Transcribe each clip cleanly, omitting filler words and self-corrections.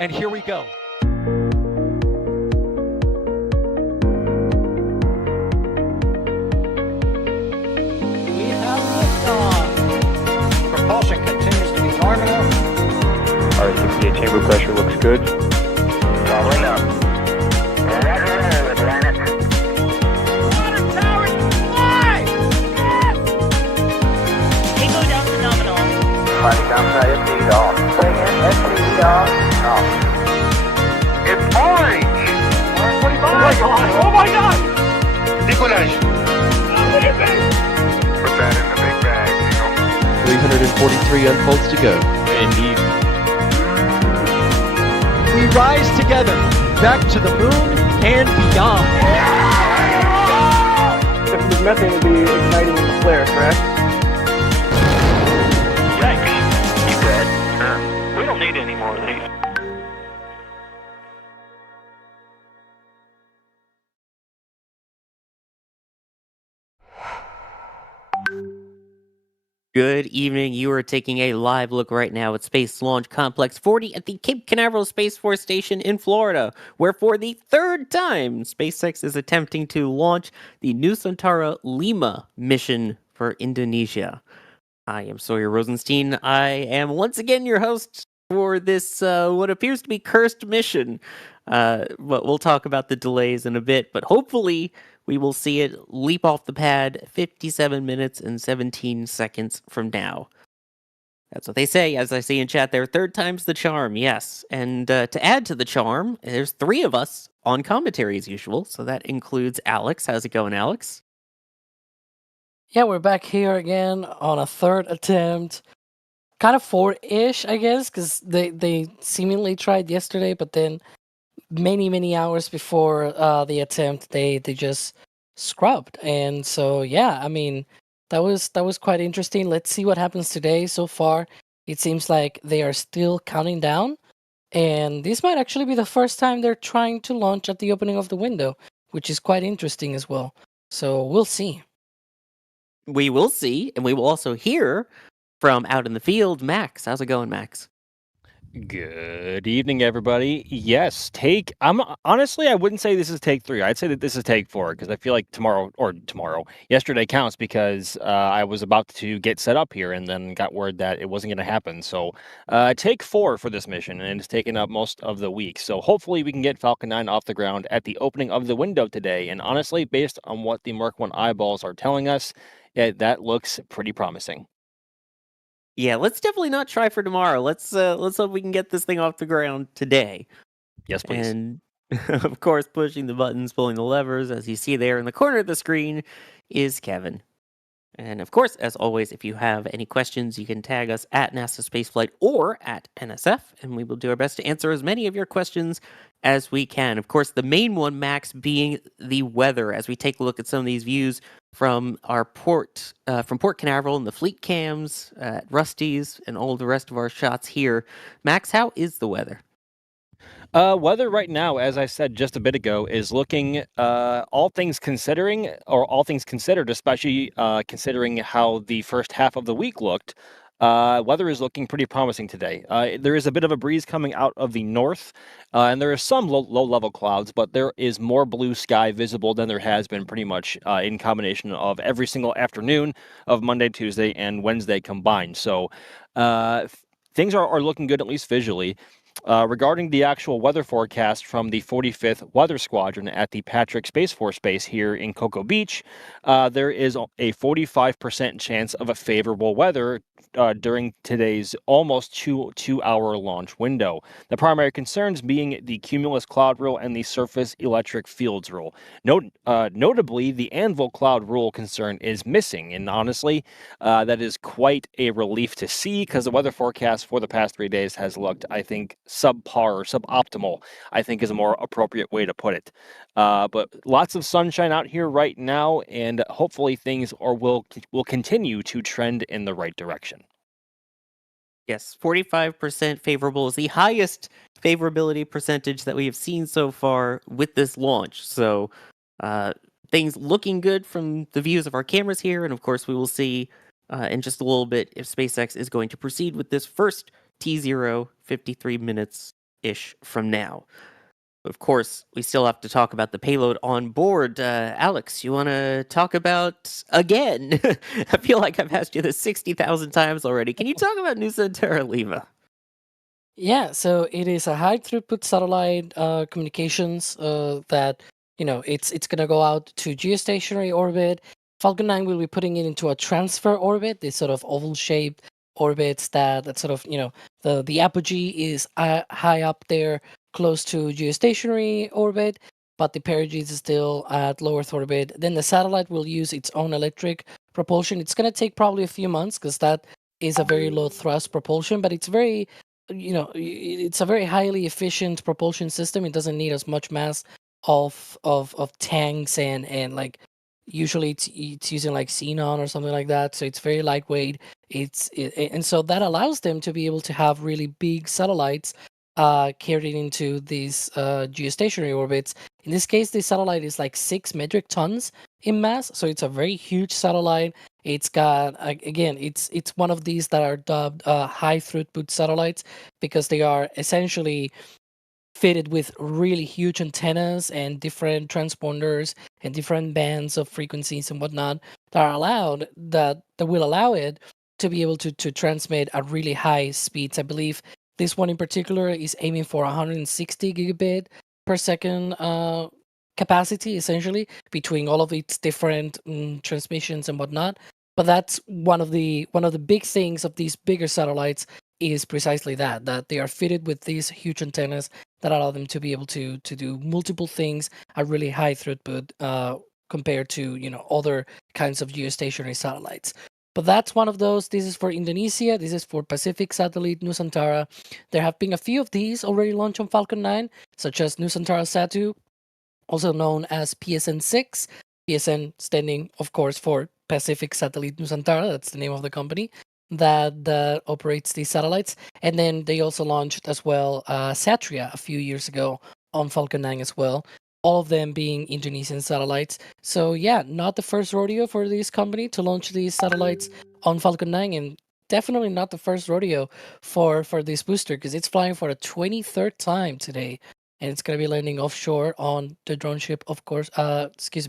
And here we go. We have liftoff. Propulsion continues to be nominal. RCPA chamber pressure looks good. Doubling up. Roger, with planet. Water towers, fly! Yes! Tango down to nominal. Flight downside SPD off. Bring in SPD off. It's orange! 145! Oh my god! Oh my god! Decollage. Put that in the big bag, Jingle. 343 unfolds to go. Indeed. We rise together, back to the moon and beyond. If there's methane, it'd be igniting in the flare, correct? Yikes. You good? We don't need any more of these. Good evening. You are taking a live look right now at Space Launch Complex 40 at the Cape Canaveral Space Force Station in Florida, where for the third time, SpaceX is attempting to launch the Nusantara Lima mission for Indonesia. I am Sawyer Rosenstein. I am once again your host for this, what appears to be cursed mission. But we'll talk about the delays in a bit, but hopefully we will see it leap off the pad 57 minutes and 17 seconds from now. That's what they say, as I see in chat there. Third time's the charm, yes. And to add to the charm, there's three of us on commentary as usual. So that includes Alex. How's it going, Alex? Yeah, we're back here again on a third attempt. Kind of four-ish, I guess, because they seemingly tried yesterday, but then many hours before the attempt, they just scrubbed. And so, yeah, I mean, that was quite interesting. Let's see what happens today. So far, it seems like they are still counting down. And this might actually be the first time they're trying to launch at the opening of the window, which is quite interesting as well. So we'll see. We will see, and we will also hear from out in the field, Max. How's it going, Max? Good evening, everybody. Yes, honestly, I wouldn't say this is take 3. I'd say that this is take 4 because I feel like yesterday counts because I was about to get set up here and then got word that it wasn't going to happen. So take 4 for this mission, and it's taken up most of the week. So hopefully we can get Falcon 9 off the ground at the opening of the window today. And honestly, based on what the Merc 1 eyeballs are telling us, that looks pretty promising. Yeah, let's definitely not try for tomorrow. Let's hope we can get this thing off the ground today. Yes, please. And of course, pushing the buttons, pulling the levers, as you see there in the corner of the screen, is Kevin. And of course, as always, if you have any questions, you can tag us at NASA Spaceflight or at NSF, and we will do our best to answer as many of your questions as we can. Of course, the main one, Max, being the weather, as we take a look at some of these views from our port, from Port Canaveral and the fleet cams at Rusty's and all the rest of our shots here. Max, how is the weather? Weather right now, as I said just a bit ago, is looking, all things considering, or all things considered, especially considering how the first half of the week looked, weather is looking pretty promising today. There is a bit of a breeze coming out of the north, and there are some low-level clouds, but there is more blue sky visible than there has been pretty much in combination of every single afternoon of Monday, Tuesday, and Wednesday combined. So things are looking good, at least visually. Regarding the actual weather forecast from the 45th Weather Squadron at the Patrick Space Force Base here in Cocoa Beach, there is a 45% chance of a favorable weather during today's almost two-hour launch window. The primary concerns being the cumulus cloud rule and the surface electric fields rule. Notably, the anvil cloud rule concern is missing, and honestly, that is quite a relief to see because the weather forecast for the past 3 days has looked, I think, subpar or suboptimal, I think is a more appropriate way to put it. But lots of sunshine out here right now, and hopefully things will continue to trend in the right direction. Yes, 45% favorable is the highest favorability percentage that we have seen so far with this launch. So things looking good from the views of our cameras here. And of course, we will see in just a little bit if SpaceX is going to proceed with this first T0 53 minutes ish from now. Of course, we still have to talk about the payload on board. Alex, you want to talk about again? I feel like I've asked you this 60,000 times already. Can you talk about Nusantara Lima? Yeah, so it is a high throughput satellite communications that it's gonna go out to geostationary orbit. Falcon 9 will be putting it into a transfer orbit, this sort of oval shaped orbits that sort of the apogee is high up there, close to geostationary orbit, but the perigee is still at low Earth orbit. Then the satellite will use its own electric propulsion. It's gonna take probably a few months because that is a very low thrust propulsion, but it's very it's a very highly efficient propulsion system. It doesn't need as much mass of tanks and like usually it's using like xenon or something like that. So it's very lightweight. And so that allows them to be able to have really big satellites carried into these geostationary orbits. In this case, the satellite is like 6 metric tons in mass, so it's a very huge satellite. It's got again, it's one of these that are dubbed high throughput satellites because they are essentially fitted with really huge antennas and different transponders and different bands of frequencies and whatnot that are allowed that will allow it to be able to transmit at really high speeds. I believe this one in particular is aiming for 160 gigabit per second capacity, essentially between all of its different transmissions and whatnot. But that's one of the big things of these bigger satellites is precisely that they are fitted with these huge antennas that allow them to be able to do multiple things at really high throughput compared to other kinds of geostationary satellites. But that's one of those. This is for Indonesia. This is for Pacific Satellite Nusantara. There have been a few of these already launched on Falcon 9, such as Nusantara Satu, also known as PSN-6. PSN standing, of course, for Pacific Satellite Nusantara. That's the name of the company that operates these satellites. And then they also launched as well Satria a few years ago on Falcon 9 as well. All of them being Indonesian satellites. So yeah, not the first rodeo for this company to launch these satellites on Falcon 9, and definitely not the first rodeo for this booster because it's flying for the 23rd time today, and it's going to be landing offshore on the drone ship, of course. Excuse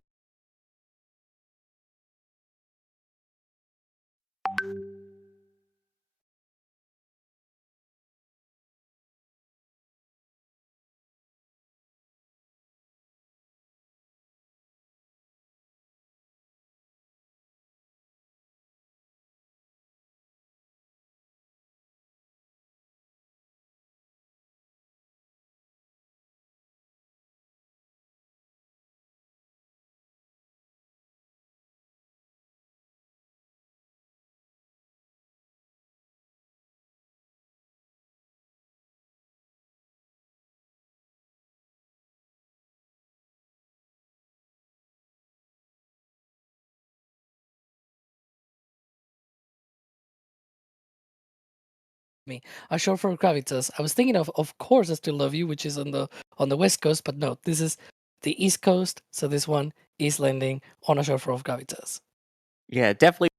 me, a short for Gravitas. I was thinking of course, I Still Love You, which is on the West Coast, but no, this is the East Coast. So this one is landing on a short for Gravitas. Yeah, definitely.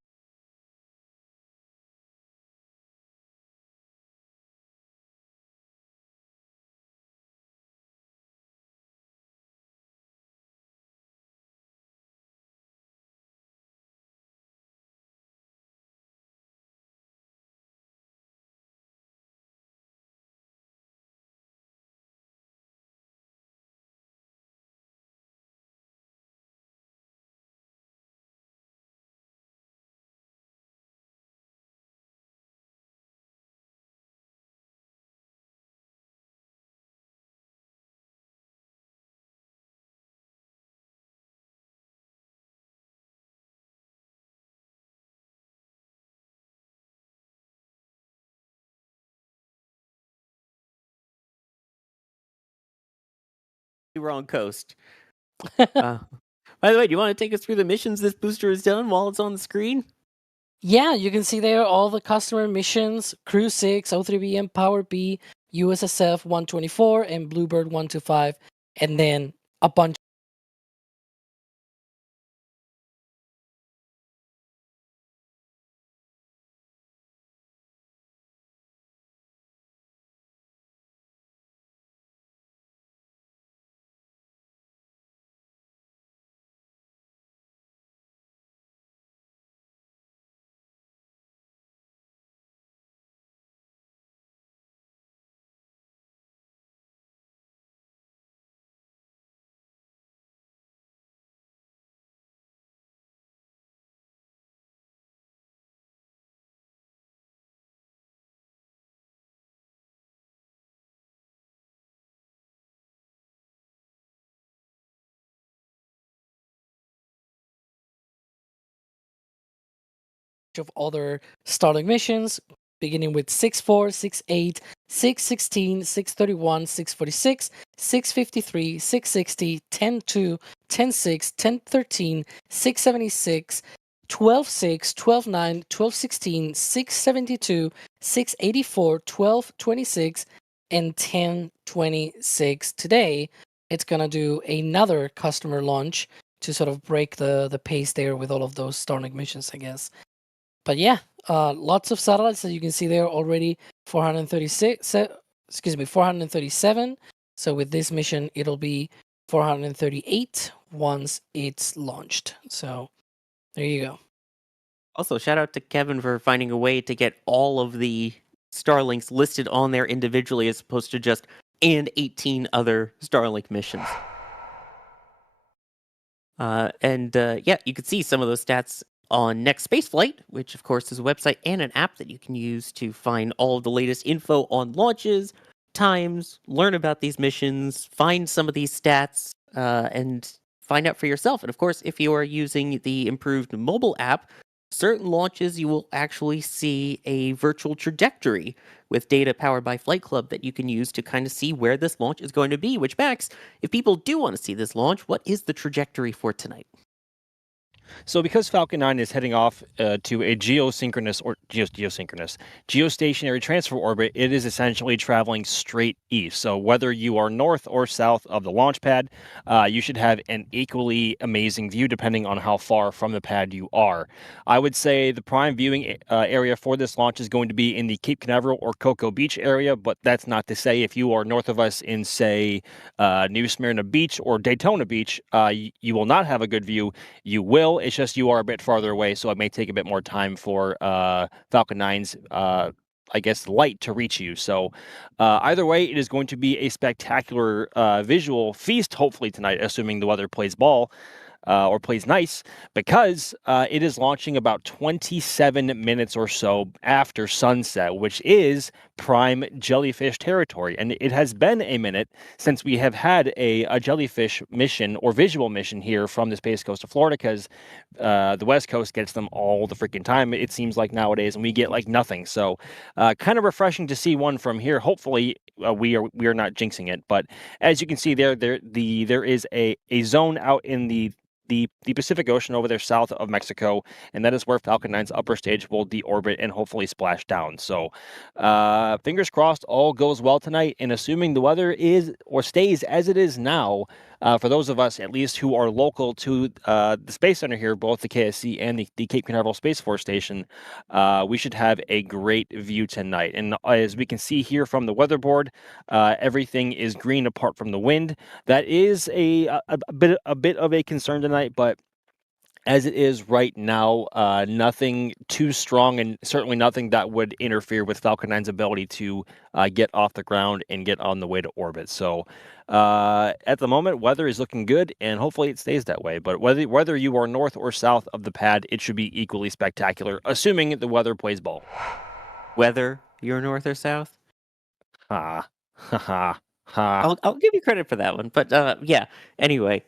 Wrong coast. Uh, by the way, do you want to take us through the missions this booster has done while it's on the screen? Yeah, you can see there all the customer missions: Crew 6, O3BM, Power B, USSF 124, and Bluebird 125, and then a bunch of other Starlink missions, beginning with 6.4, 6.8, 6.16, 6.31, 6.46, 6.53, 6.60, 10.2, 10.6, 10.13, 6.76, 12.6, 12.9, 12.16, 6.72, 6.84, 12.26, and 10.26 today. It's gonna do another customer launch to sort of break the pace there with all of those Starlink missions, I guess. But yeah, lots of satellites that you can see there already. 437. So with this mission, it'll be 438 once it's launched. So there you go. Also, shout out to Kevin for finding a way to get all of the Starlinks listed on there individually as opposed to just and 18 other Starlink missions. Yeah, you can see some of those stats on Next Spaceflight, which of course is a website and an app that you can use to find all of the latest info on launches, times, learn about these missions, find some of these stats, and find out for yourself. And of course, if you are using the improved mobile app, certain launches you will actually see a virtual trajectory with data powered by Flight Club that you can use to kind of see where this launch is going to be. Which, Max, if people do want to see this launch, what is the trajectory for tonight? So because Falcon 9 is heading off to a geosynchronous geostationary transfer orbit, it is essentially traveling straight east. So whether you are north or south of the launch pad, you should have an equally amazing view depending on how far from the pad you are. I would say the prime viewing area for this launch is going to be in the Cape Canaveral or Cocoa Beach area, but that's not to say if you are north of us in, say, New Smyrna Beach or Daytona Beach, you will not have a good view. You will. It's just you are a bit farther away, so it may take a bit more time for Falcon 9's, I guess, light to reach you. So either way, it is going to be a spectacular visual feast, hopefully tonight, assuming the weather plays ball. Or plays nice, because it is launching about 27 minutes or so after sunset, which is prime jellyfish territory. And it has been a minute since we have had a jellyfish mission or visual mission here from the Space Coast of Florida, because the West Coast gets them all the freaking time, it seems like nowadays, and we get like nothing. So kind of refreshing to see one from here. Hopefully we are not jinxing it, but as you can see there is a zone out in the Pacific Ocean over there south of Mexico, and that is where Falcon 9's upper stage will deorbit and hopefully splash down. So fingers crossed all goes well tonight, and assuming the weather is or stays as it is now, for those of us at least who are local to the Space Center here, both the KSC and the Cape Canaveral Space Force Station, we should have a great view tonight. And as we can see here from the weather board, everything is green apart from the wind. That is a bit of a concern tonight, but as it is right now, nothing too strong, and certainly nothing that would interfere with Falcon 9's ability to get off the ground and get on the way to orbit. So at the moment, weather is looking good, and hopefully it stays that way. But whether you are north or south of the pad, it should be equally spectacular, assuming the weather plays ball. Whether you're north or south? Ha. Ha ha. Ha. I'll give you credit for that one. But yeah, anyway,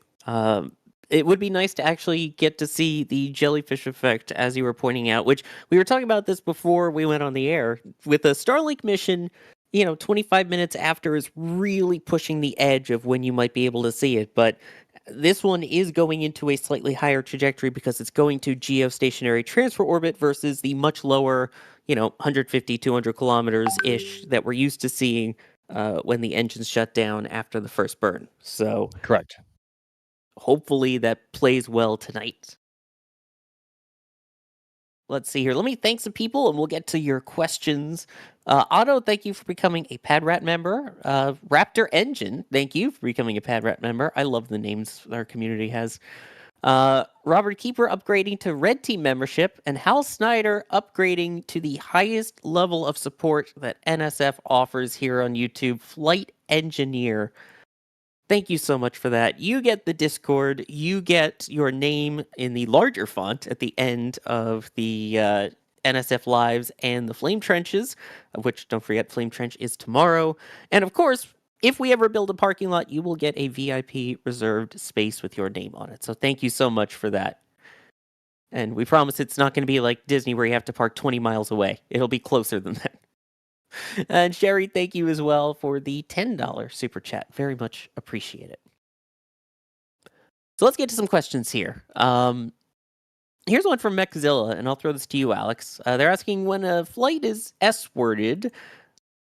it would be nice to actually get to see the jellyfish effect, as you were pointing out, which we were talking about this before we went on the air. With a Starlink mission, 25 minutes after is really pushing the edge of when you might be able to see it. But this one is going into a slightly higher trajectory because it's going to geostationary transfer orbit versus the much lower, 150, 200 kilometers-ish that we're used to seeing when the engines shut down after the first burn. So Correct. hopefully that plays well tonight. Let's see here. Let me thank some people and we'll get to your questions. Otto, thank you for becoming a PadRat member. Raptor Engine, thank you for becoming a PadRat member. I love the names our community has. Robert Keeper upgrading to Red Team membership, and Hal Snyder upgrading to the highest level of support that NSF offers here on YouTube, Flight Engineer. Thank you so much for that. You get the Discord. You get your name in the larger font at the end of the NSF Lives and the Flame Trenches, of which, don't forget, Flame Trench is tomorrow. And of course, if we ever build a parking lot, you will get a VIP reserved space with your name on it. So thank you so much for that. And we promise it's not going to be like Disney where you have to park 20 miles away. It'll be closer than that. And Sherry, thank you as well for the $10 super chat. Very much appreciate it. So let's get to some questions here. Here's one from Mechzilla, and I'll throw this to you, Alex. They're asking, when a flight is S-worded,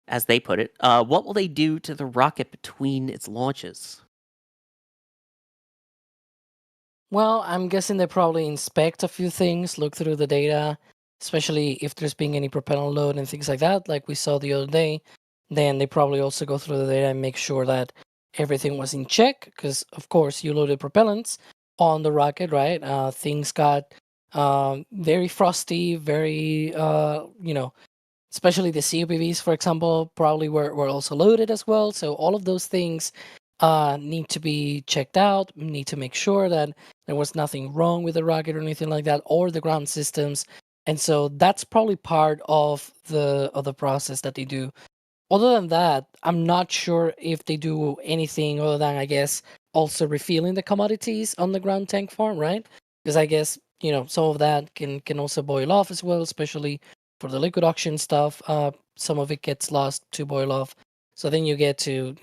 as they put it, what will they do to the rocket between its launches? Well, I'm guessing they probably inspect a few things, look through the data, especially if there's been any propellant load and things like that, like we saw the other day. Then they probably also go through the data and make sure that everything was in check, because of course you loaded propellants on the rocket, right? Things got very frosty, very especially the COPVs, for example, probably were also loaded as well. So all of those things need to be checked out. Need to make sure that there was nothing wrong with the rocket or anything like that, or the ground systems. And so that's probably part of the process that they do. Other than that, I'm not sure if they do anything other than, I guess, also refueling the commodities on the ground tank farm, right? Because I guess, some of that can also boil off as well, especially for the liquid oxygen stuff. Some of it gets lost to boil off. So then you get to,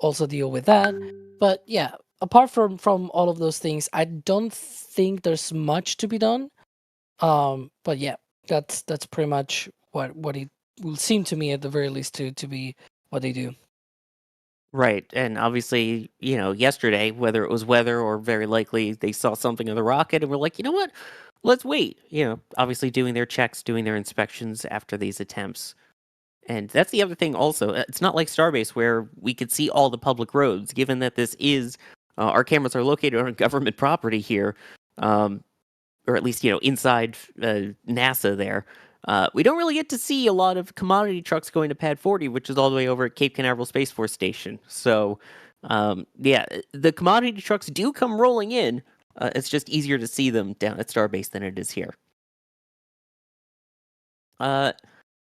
also deal with that. But yeah, apart from all of those things, I don't think there's much to be done. But yeah, that's pretty much what it will seem to me, at the very least, to be what they do. Right, and obviously, yesterday, whether it was weather or very likely they saw something on the rocket and were like, you know what, let's wait. Obviously doing their checks, doing their inspections after these attempts. And that's the other thing also. It's not like Starbase where we could see all the public roads, given that this is, our cameras are located on government property here, or at least, inside NASA there. We don't really get to see a lot of commodity trucks going to Pad 40, which is all the way over at Cape Canaveral Space Force Station. So, the commodity trucks do come rolling in. It's just easier to see them down at Starbase than it is here.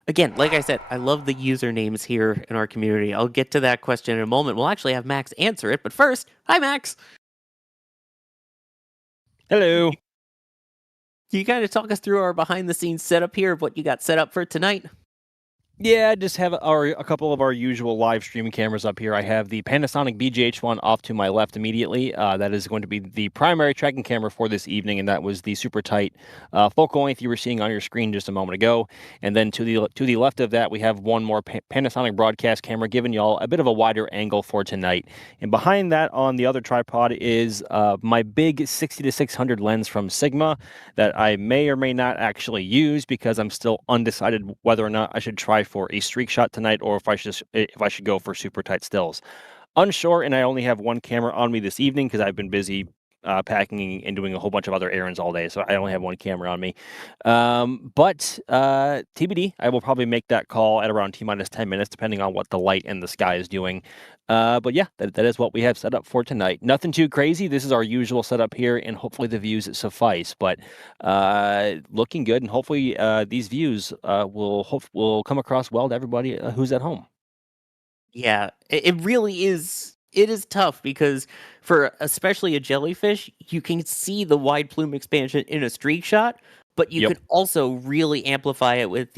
Again, like I said, I love the usernames here in our community. I'll get to that question in a moment. We'll actually have Max answer it. But first, hi, Max. Hello. Can you kind of talk us through our behind-the-scenes setup here of what you got set up for tonight? Yeah, just have a couple of our usual live streaming cameras up here. I have the Panasonic BGH1 off to my left immediately. That is going to be the primary tracking camera for this evening, and that was the super tight focal length you were seeing on your screen just a moment ago. And then to the left of that, we have one more Panasonic broadcast camera, giving y'all a bit of a wider angle for tonight. And behind that, on the other tripod, is my big 60-600 lens from Sigma that I may or may not actually use, because I'm still undecided whether or not I should try for a streak shot tonight, or if I should go for super tight stills. Unsure, and I only have one camera on me this evening because I've been busy packing and doing a whole bunch of other errands all day, so I only have one camera on me. But TBD, I will probably make that call at around T-minus 10 minutes, depending on what the light and the sky is doing. But yeah, that is what we have set up for tonight. Nothing too crazy. This is our usual setup here, and hopefully the views suffice. But looking good, and hopefully these views will come across well to everybody who's at home. Yeah, it really is. It is tough because for especially a jellyfish, you can see the wide plume expansion in a streak shot, but you Yep. can also really amplify it with,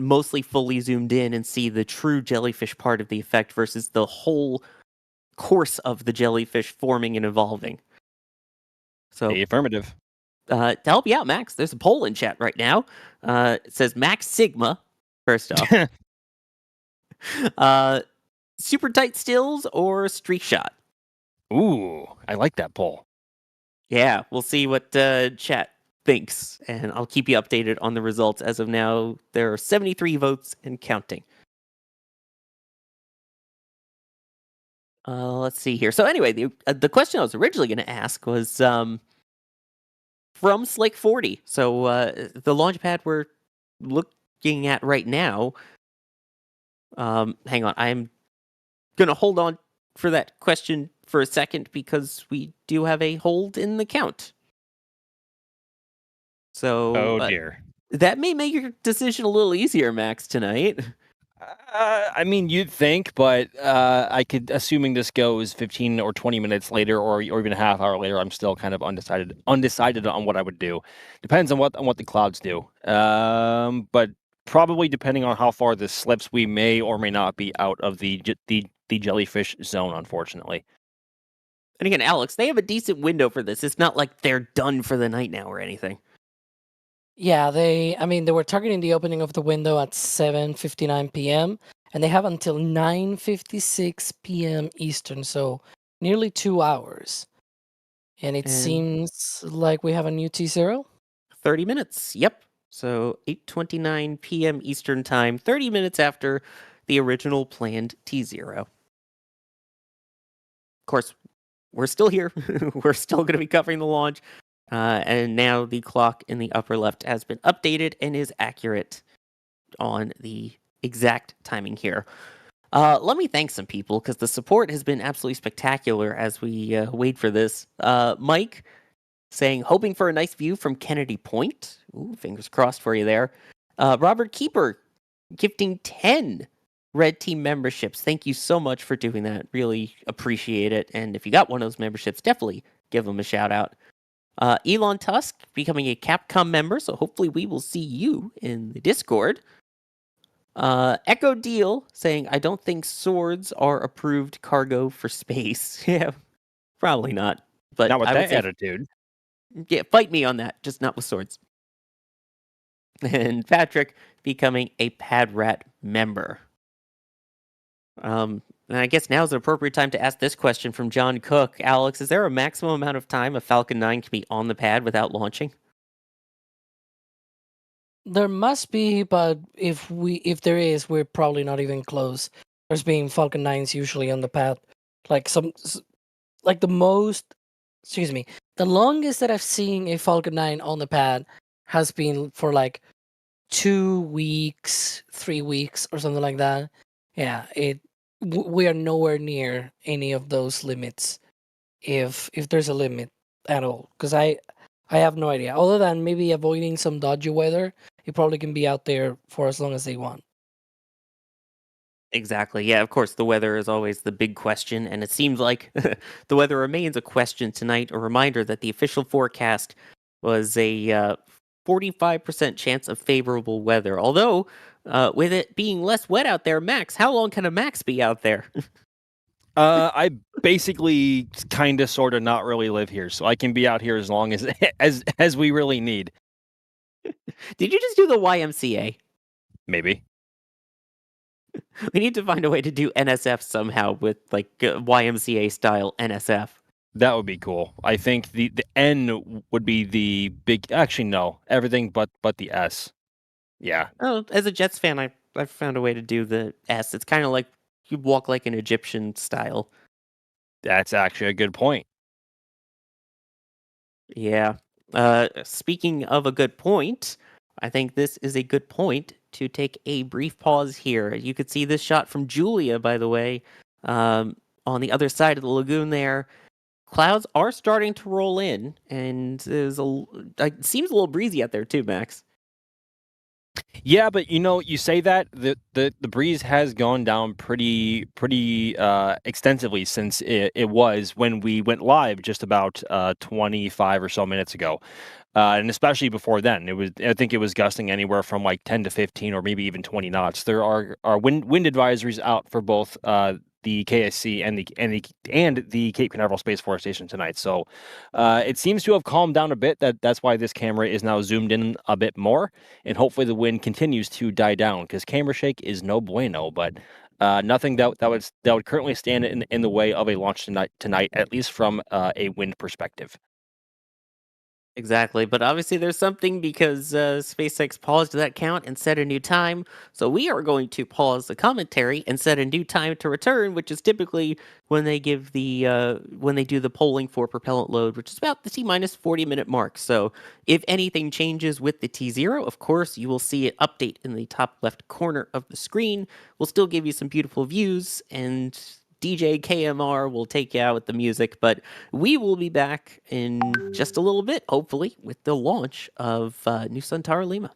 mostly fully zoomed in and see the true jellyfish part of the effect versus the whole course of the jellyfish forming and evolving. So, Affirmative. to help you out, Max, there's a poll in chat right now. It says Max Sigma, first off. Super tight stills or streak shot? Ooh, I like that poll. Yeah, we'll see what chat thinks, and I'll keep you updated on the results. As of now, there are 73 votes and counting. Let's see here. So anyway, the question I was originally going to ask was from Slick 40. So the launch pad we're looking at right now. Hang on, I'm going to hold on for that question for a second because we do have a hold in the count. So Oh dear. that may make your decision a little easier, Max, tonight. I mean, you'd think, but assuming this goes 15 or 20 minutes later, or even a half hour later, I'm still kind of undecided on what I would do. Depends on what the clouds do. But probably depending on how far this slips, we may or may not be out of the jellyfish zone, unfortunately. And again, Alex, they have a decent window for this. It's not like they're done for the night now or anything. Yeah, they were targeting the opening of the window at 7:59 p.m. and they have until 9:56 p.m. Eastern, so nearly 2 hours. And it And- seems like we have a new T0. 30 minutes. Yep. So 8:29 p.m. Eastern Time, 30 minutes after the original planned T0. Of course, we're still here. We're still going to be covering the launch. And now the clock in the upper left has been updated and is accurate on the exact timing here. Let me thank some people because the support has been absolutely spectacular as we wait for this. Mike saying, hoping for a nice view from Kennedy Point. Ooh, fingers crossed for you there. Robert Keeper gifting 10 Red Team memberships. Thank you so much for doing that. Really appreciate it. And if you got one of those memberships, definitely give them a shout out. Elon Tusk becoming a Capcom member, so hopefully we will see you in the Discord. Echo Deal saying, I don't think swords are approved cargo for space. Yeah, probably not. But Not with I would that say, attitude. yeah, fight me on that, just not with swords. And Patrick becoming a Pad Rat member. And I guess now's the appropriate time to ask this question from John Cook. Alex, is there a maximum amount of time a Falcon 9 can be on the pad without launching? There must be, but if there is, we're probably not even close. There's been Falcon 9s usually on the pad. The longest that I've seen a Falcon 9 on the pad has been for like 2 weeks, 3 weeks, or something like that. Yeah, we are nowhere near any of those limits, if there's a limit at all. Because I have no idea. Other than maybe avoiding some dodgy weather, it probably can be out there for as long as they want. Exactly. Yeah, of course, the weather is always the big question, and it seems like the weather remains a question tonight. A reminder that the official forecast was a 45% chance of favorable weather. Although, with it being less wet out there, Max, how long can a Max be out there? I basically kind of sort of not really live here, so I can be out here as long as as we really need. Did you just do the YMCA? Maybe. We need to find a way to do NSF somehow with like YMCA style NSF. That would be cool. I think the N would be the big. Actually, no, everything but the S. Yeah, Oh, as a Jets fan, I've found a way to do the S. It's kind of like you walk like an Egyptian style. that's actually a good point. Yeah. Speaking of a good point, I think this is a good point to take a brief pause here. You could see this shot from Julia, by the way, on the other side of the lagoon there. Clouds are starting to roll in, and it seems a little breezy out there too, Max. Yeah, but you say that the breeze has gone down pretty extensively since it was when we went live just about 25 or so minutes ago. And especially before then, I think it was gusting anywhere from like 10 to 15 or maybe even 20 knots. There are wind advisories out for both the KSC and the Cape Canaveral Space Force Station tonight. So it seems to have calmed down a bit. That's why this camera is now zoomed in a bit more, and hopefully the wind continues to die down because camera shake is no bueno. But nothing that would currently stand in the way of a launch tonight, at least from a wind perspective. Exactly, but obviously there's something because SpaceX paused that count and set a new time. So we are going to pause the commentary and set a new time to return, which is typically when they give when they do the polling for propellant load, which is about the T-minus 40-minute mark. So if anything changes with the T0, of course you will see it update in the top left corner of the screen. We'll still give you some beautiful views, and DJ KMR will take you out with the music, but we will be back in just a little bit, hopefully, with the launch of Nusantara Lima.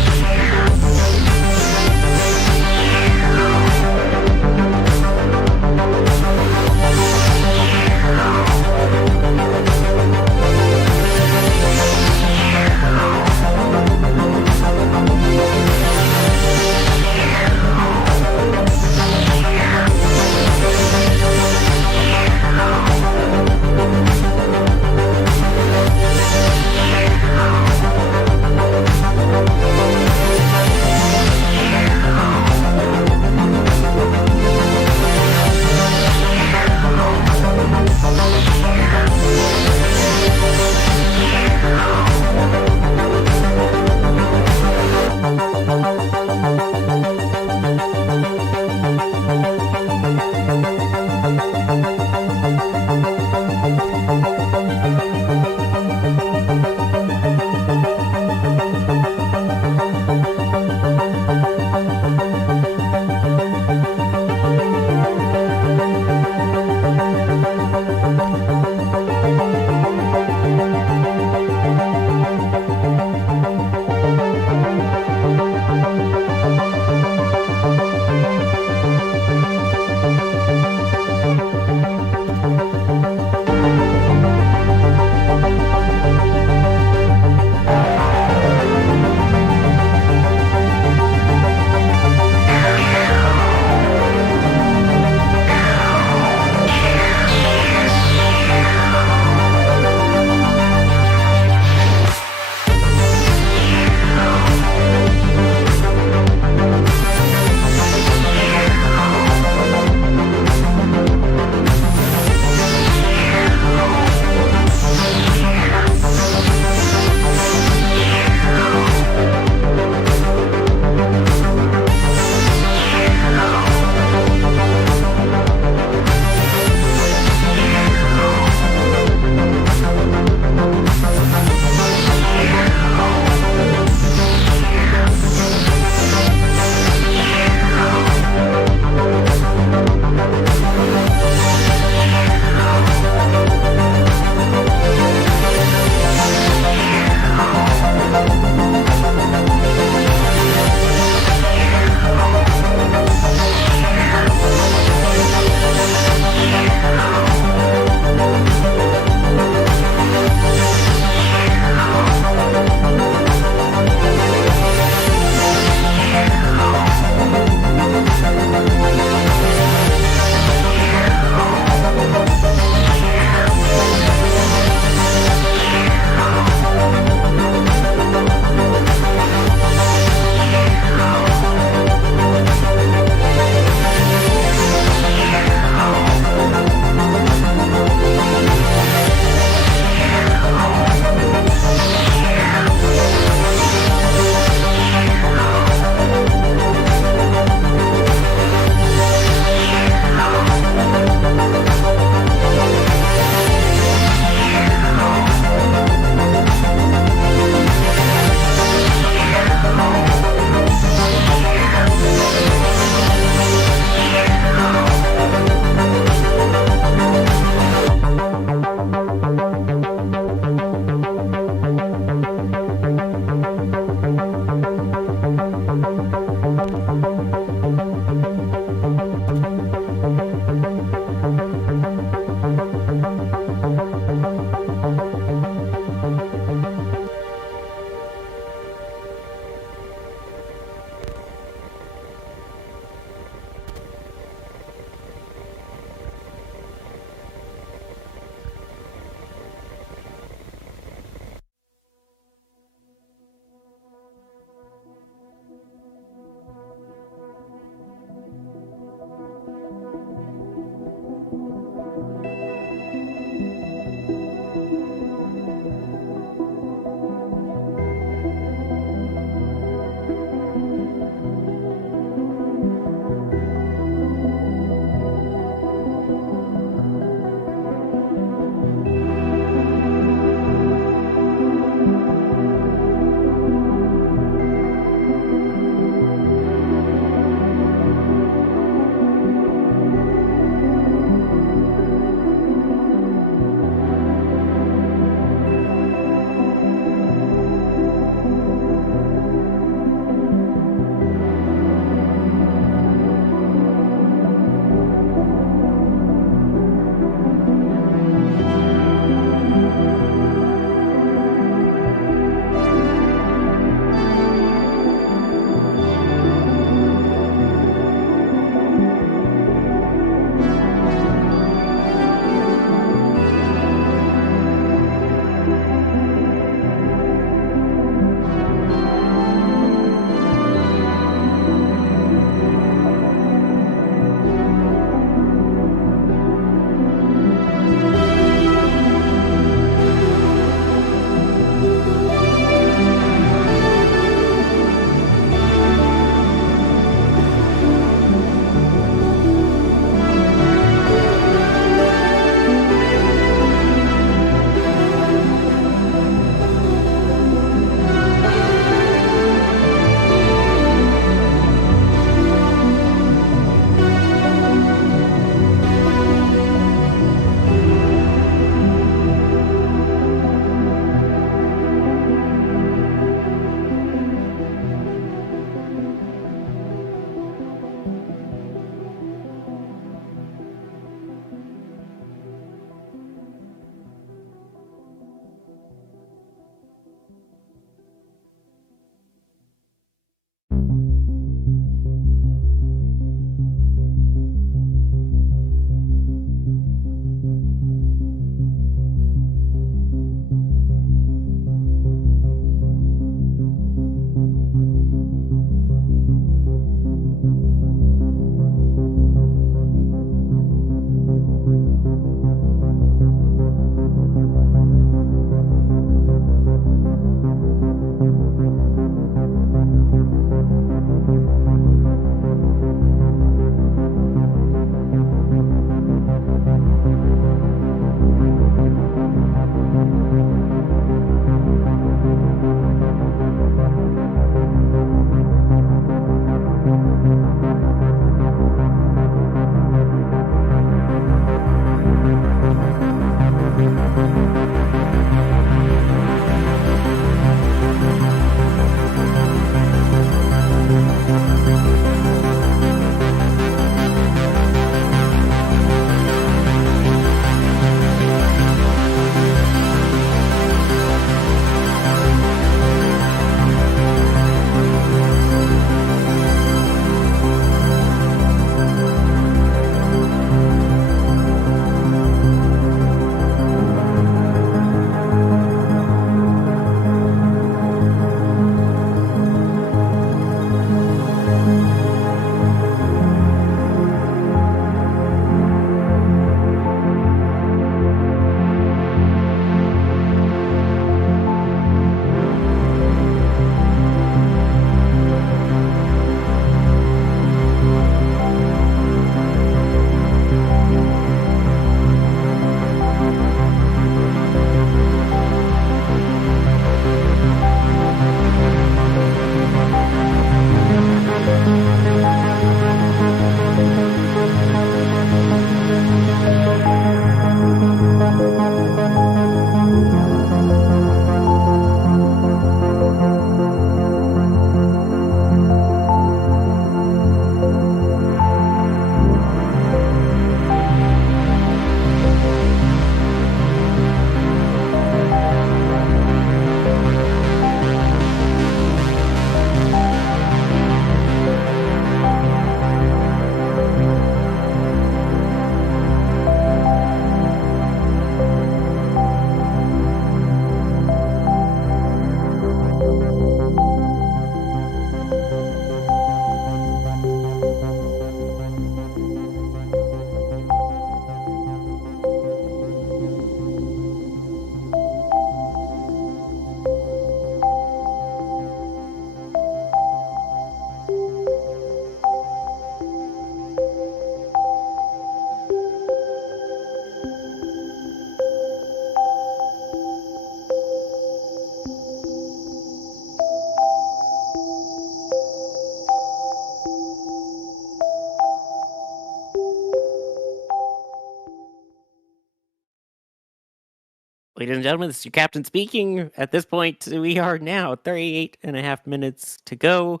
Ladies and gentlemen, this is your captain speaking. At this point, we are now 38 and a half minutes to go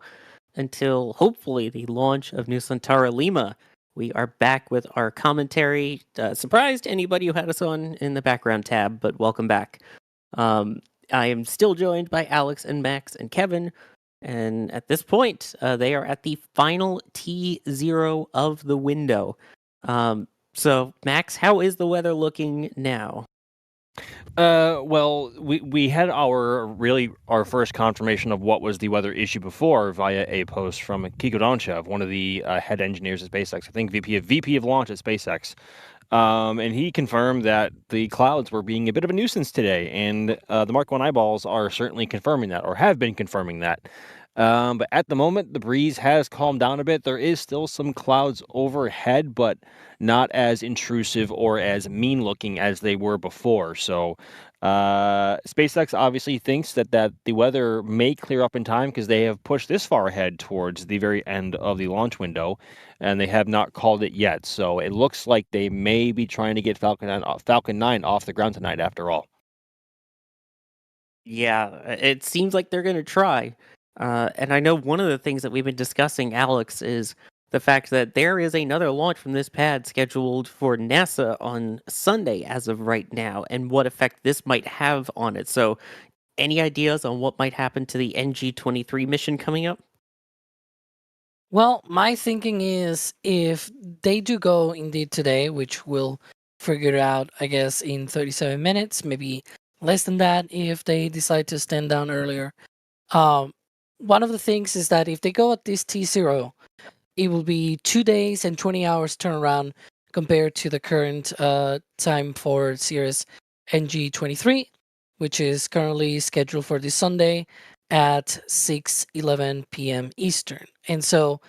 until hopefully the launch of Nusantara Lima. We are back with our commentary. Surprised anybody who had us on in the background tab, but welcome back. I am still joined by Alex and Max and Kevin. And at this point, they are at the final T0 of the window. So, Max, how is the weather looking now? Well, we had our first confirmation of what was the weather issue before via a post from Kiko Donchev, one of the head engineers at SpaceX. I think VP of launch at SpaceX. And he confirmed that the clouds were being a bit of a nuisance today, and the Mark 1 eyeballs are certainly confirming that, or have been confirming that. But at the moment, the breeze has calmed down a bit. There is still some clouds overhead, but not as intrusive or as mean-looking as they were before. So SpaceX obviously thinks that the weather may clear up in time because they have pushed this far ahead towards the very end of the launch window, and they have not called it yet. So it looks like they may be trying to get Falcon 9 off the ground tonight after all. Yeah, it seems like they're going to try. And I know one of the things that we've been discussing, Alex, is the fact that there is another launch from this pad scheduled for NASA on Sunday as of right now, and what effect this might have on it. So, any ideas on what might happen to the NG-23 mission coming up? Well, my thinking is if they do go indeed today, which we'll figure out, I guess, in 37 minutes, maybe less than that if they decide to stand down earlier. One of the things is that if they go at this T0, it will be 2 days and 20 hours turnaround compared to the current time for Cirrus NG-23, which is currently scheduled for this Sunday at 6:11 p.m. Eastern. And so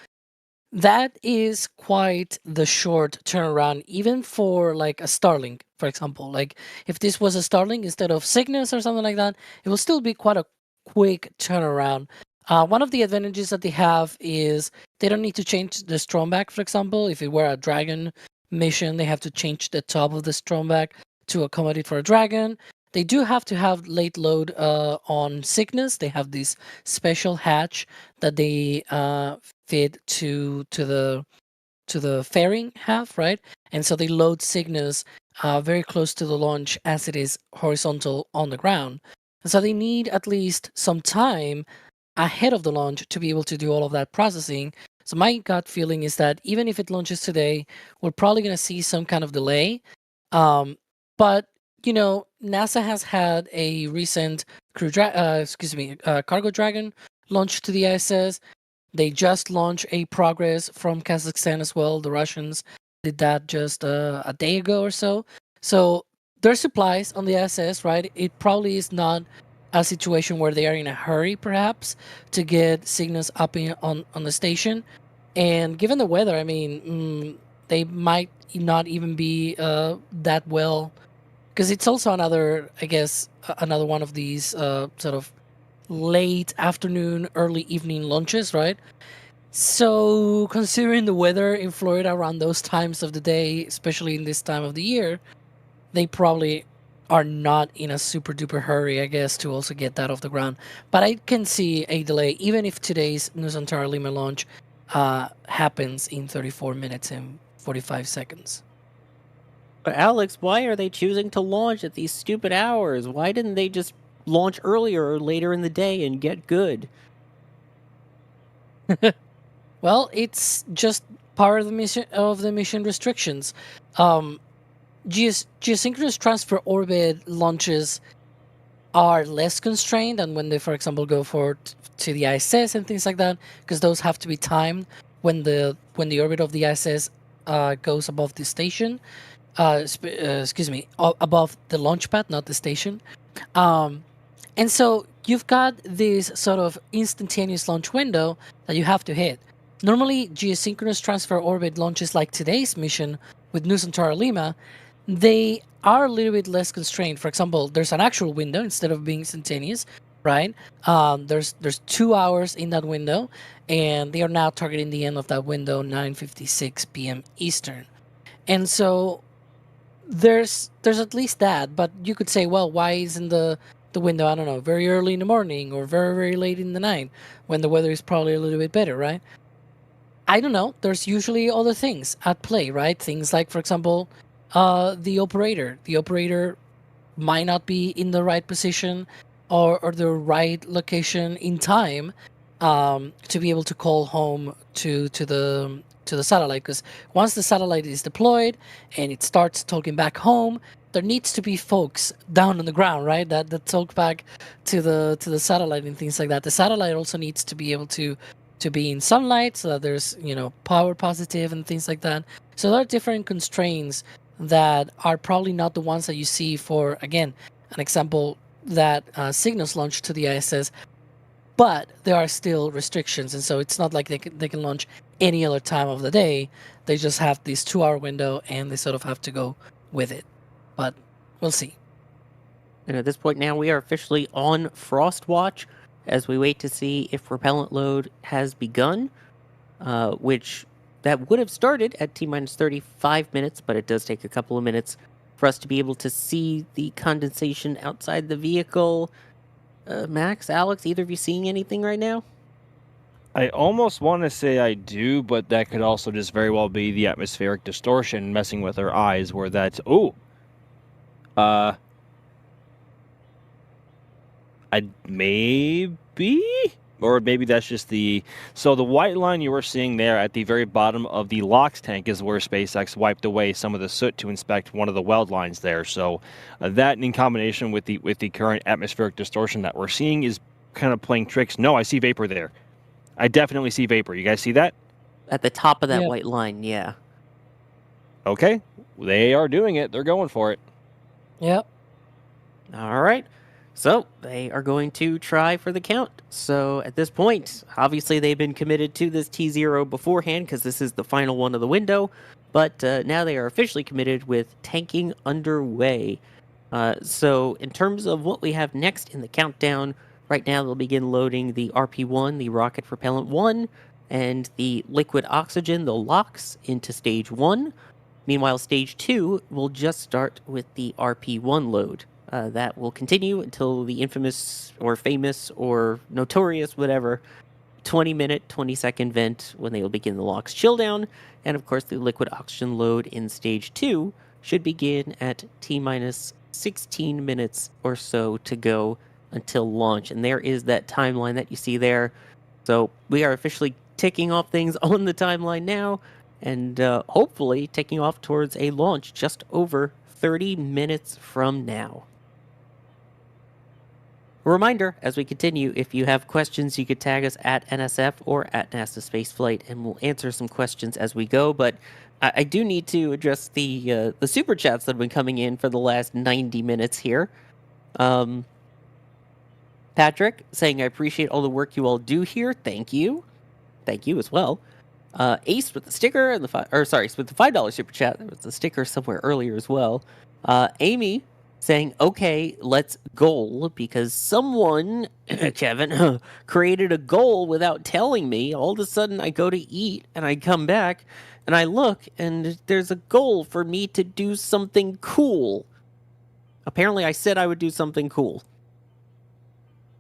that is quite the short turnaround, even for like a Starlink, for example. Like if this was a Starlink instead of Cygnus or something like that, it will still be quite a quick turnaround. One of the advantages that they have is they don't need to change the Stromback, for example. If it were a Dragon mission, they have to change the top of the Stromback to accommodate for a Dragon. They do have to have late load on Cygnus. They have this special hatch that they fit to the fairing half, right? And so they load Cygnus very close to the launch as it is horizontal on the ground. And so they need at least some time ahead of the launch to be able to do all of that processing. So my gut feeling is that even if it launches today, we're probably going to see some kind of delay. But you know, NASA has had a recent Cargo Dragon launch to the ISS. They just launched a Progress from Kazakhstan as well. The Russians did that just a day ago or so. So there's supplies on the ISS, right? It probably is not a situation where they are in a hurry, perhaps, to get Cygnus up on the station. And given the weather, I mean, they might not even be that well, because it's also another, I guess, another one of these sort of late afternoon, early evening launches, right? So considering the weather in Florida around those times of the day, especially in this time of the year, they probably are not in a super duper hurry, I guess, to also get that off the ground. But I can see a delay, even if today's Nusantara Lima launch happens in 34 minutes and 45 seconds. But Alex, why are they choosing to launch at these stupid hours? Why didn't they just launch earlier or later in the day and get good? Well, it's just part of the mission restrictions. Geosynchronous transfer orbit launches are less constrained than when they, for example, go to the ISS and things like that, because those have to be timed when the orbit of the ISS goes above the station. Above the launch pad, not the station. And so you've got this sort of instantaneous launch window that you have to hit. Normally, geosynchronous transfer orbit launches like today's mission with Nusantara Lima, they are a little bit less constrained. For example, there's an actual window instead of being instantaneous, right? There's 2 hours in that window, and they are now targeting the end of that window, 9:56 p.m. Eastern. And so there's at least that, but you could say, well, why isn't the window, I don't know, very early in the morning or very, very late in the night when the weather is probably a little bit better, right? I don't know. There's usually other things at play, right? Things like, for example, the operator. The operator might not be in the right position or the right location in time to be able to call home to the satellite. Because once the satellite is deployed and it starts talking back home, there needs to be folks down on the ground, right? That talk back to the satellite and things like that. The satellite also needs to be able to be in sunlight so that there's power positive and things like that. So there are different constraints that are probably not the ones that you see for, again, an example that signals launch to the ISS, but there are still restrictions, and so it's not like they can launch any other time of the day. They just have this 2-hour window, and they sort of have to go with it. But we'll see. And at this point now, we are officially on frost watch as we wait to see if propellant load has begun, which that would have started at T-minus 35 minutes, but it does take a couple of minutes for us to be able to see the condensation outside the vehicle. Max, Alex, either of you seeing anything right now? I almost want to say I do, but that could also just very well be the atmospheric distortion messing with our eyes, where that's maybe, or maybe that's just the white line you were seeing there at the very bottom of the LOX tank is where SpaceX wiped away some of the soot to inspect one of the weld lines there. So that in combination with the current atmospheric distortion that we're seeing is kind of playing tricks. No, I see vapor there. I definitely see vapor. You guys see that? At the top of that Yeah. white line, yeah. Okay. They are doing it. They're going for it. Yep. All right. So they are going to try for the count. So at this point, obviously they've been committed to this T0 beforehand because this is the final one of the window. But now they are officially committed with tanking underway. So in terms of what we have next in the countdown, right now they'll begin loading the RP1, the rocket propellant 1, and the liquid oxygen, the LOX, into stage 1. Meanwhile, stage 2 will just start with the RP1 load. That will continue until the infamous or famous or notorious, whatever, 20-minute, 20-second vent when they will begin the LOX chill down. And of course, the liquid oxygen load in stage 2 should begin at T-minus 16 minutes or so to go until launch. And there is that timeline that you see there. So we are officially ticking off things on the timeline now, and hopefully taking off towards a launch just over 30 minutes from now. A reminder, as we continue, if you have questions, you could tag us at NSF or at NASA Spaceflight, and we'll answer some questions as we go. But I do need to address the super chats that have been coming in for the last 90 minutes here. Patrick saying, I appreciate all the work you all do here. Thank you. Thank you as well. Ace with the sticker and with the $5 super chat. There was a sticker somewhere earlier as well. Amy saying, okay, let's goal, because someone, Kevin, created a goal without telling me. All of a sudden I go to eat and I come back and I look and there's a goal for me to do something cool. Apparently I said I would do something cool.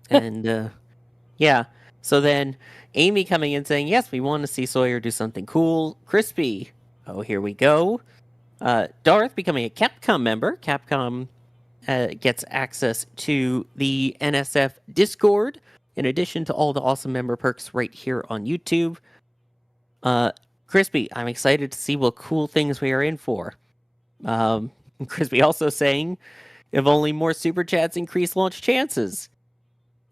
And yeah, so then Amy coming in saying, yes, we want to see Sawyer do something cool. Crispy, oh, here we go. Darth becoming a Capcom member. Capcom gets access to the NSF Discord, in addition to all the awesome member perks right here on YouTube. Crispy, I'm excited to see what cool things we are in for. Crispy also saying, if only more super chats increase launch chances.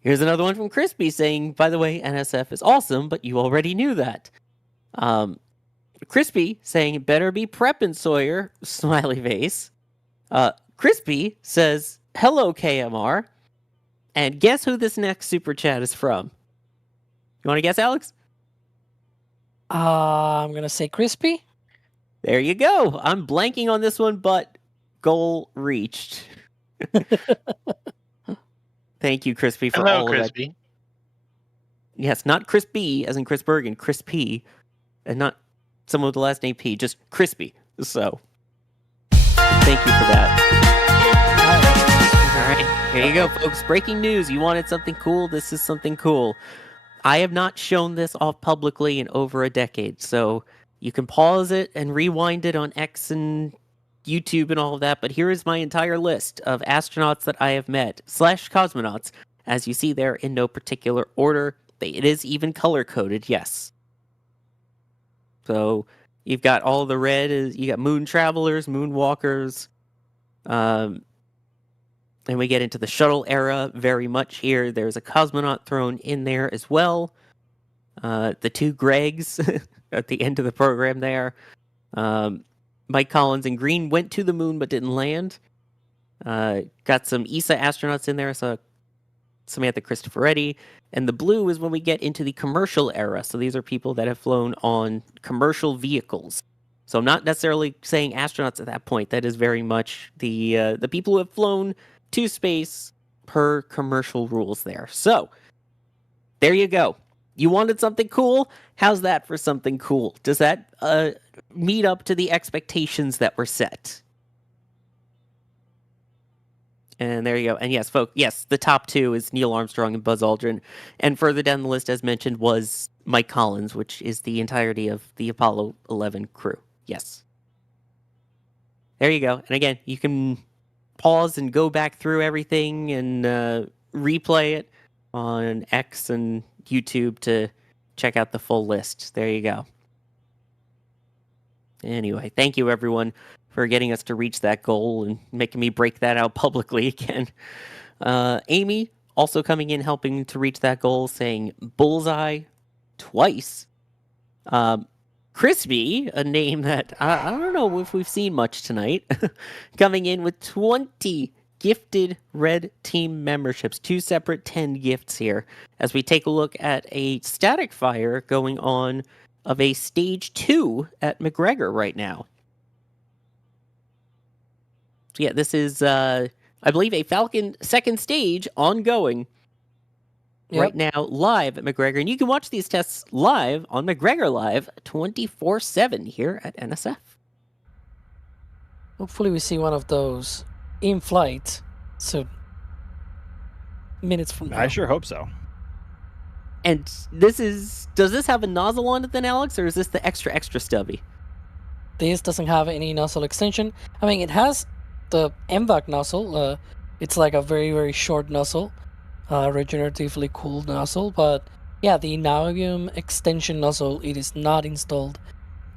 Here's another one from Crispy saying, by the way, NSF is awesome, but you already knew that. Crispy saying, better be prepping, Sawyer, smiley face. Crispy says, hello, KMR. And guess who this next super chat is from? You want to guess, Alex? I'm going to say Crispy. There you go. I'm blanking on this one, but goal reached. Thank you, Crispy, for all of Crispy. that. Yes, not Crispy, as in Chris Bergen, Crispy, and not someone with the last name P, just Crispy. So, Thank you for that. All right, here you go, folks. Breaking news. You wanted something cool? This is something cool. I have not shown this off publicly in over a decade, so you can pause it and rewind it on X and YouTube and all of that, but here is my entire list of astronauts that I have met, / cosmonauts, as you see there in no particular order. It is even color-coded, yes. So you've got all the red, you got moon travelers, moonwalkers, and we get into the shuttle era very much here. There's a cosmonaut thrown in there as well. The two Gregs at the end of the program there. Mike Collins in green went to the moon but didn't land. Got some ESA astronauts in there, so Samantha Cristoforetti. And the blue is when we get into the commercial era. So these are people that have flown on commercial vehicles. So I'm not necessarily saying astronauts at that point. That is very much the people who have flown to space per commercial rules there. So there you go. You wanted something cool? How's that for something cool? Does that meet up to the expectations that were set? And there you go. And yes, folks, yes, the top two is Neil Armstrong and Buzz Aldrin. And further down the list, as mentioned, was Mike Collins, which is the entirety of the Apollo 11 crew. Yes. There you go. And again, you can pause and go back through everything and replay it on X and YouTube to check out the full list. There you go. Anyway, thank you, everyone, for getting us to reach that goal and making me break that out publicly again. Amy also coming in, helping to reach that goal, saying bullseye twice. Crispy, a name that I don't know if we've seen much tonight, coming in with 20 gifted red team memberships, 2 separate 10 gifts here, as we take a look at a static fire going on of a stage 2 at McGregor right now. So yeah, this is, I believe, a Falcon second stage ongoing right now live at McGregor. And you can watch these tests live on McGregor Live 24/7 here at NSF. Hopefully we see one of those in flight soon. Minutes from now. I sure hope so. And does this have a nozzle on it then, Alex, or is this the extra stubby? This doesn't have any nozzle extension. I mean, it has the MVAC nozzle. It's like a very, very short nozzle, regeneratively cooled nozzle. But yeah, the Navium extension nozzle, it is not installed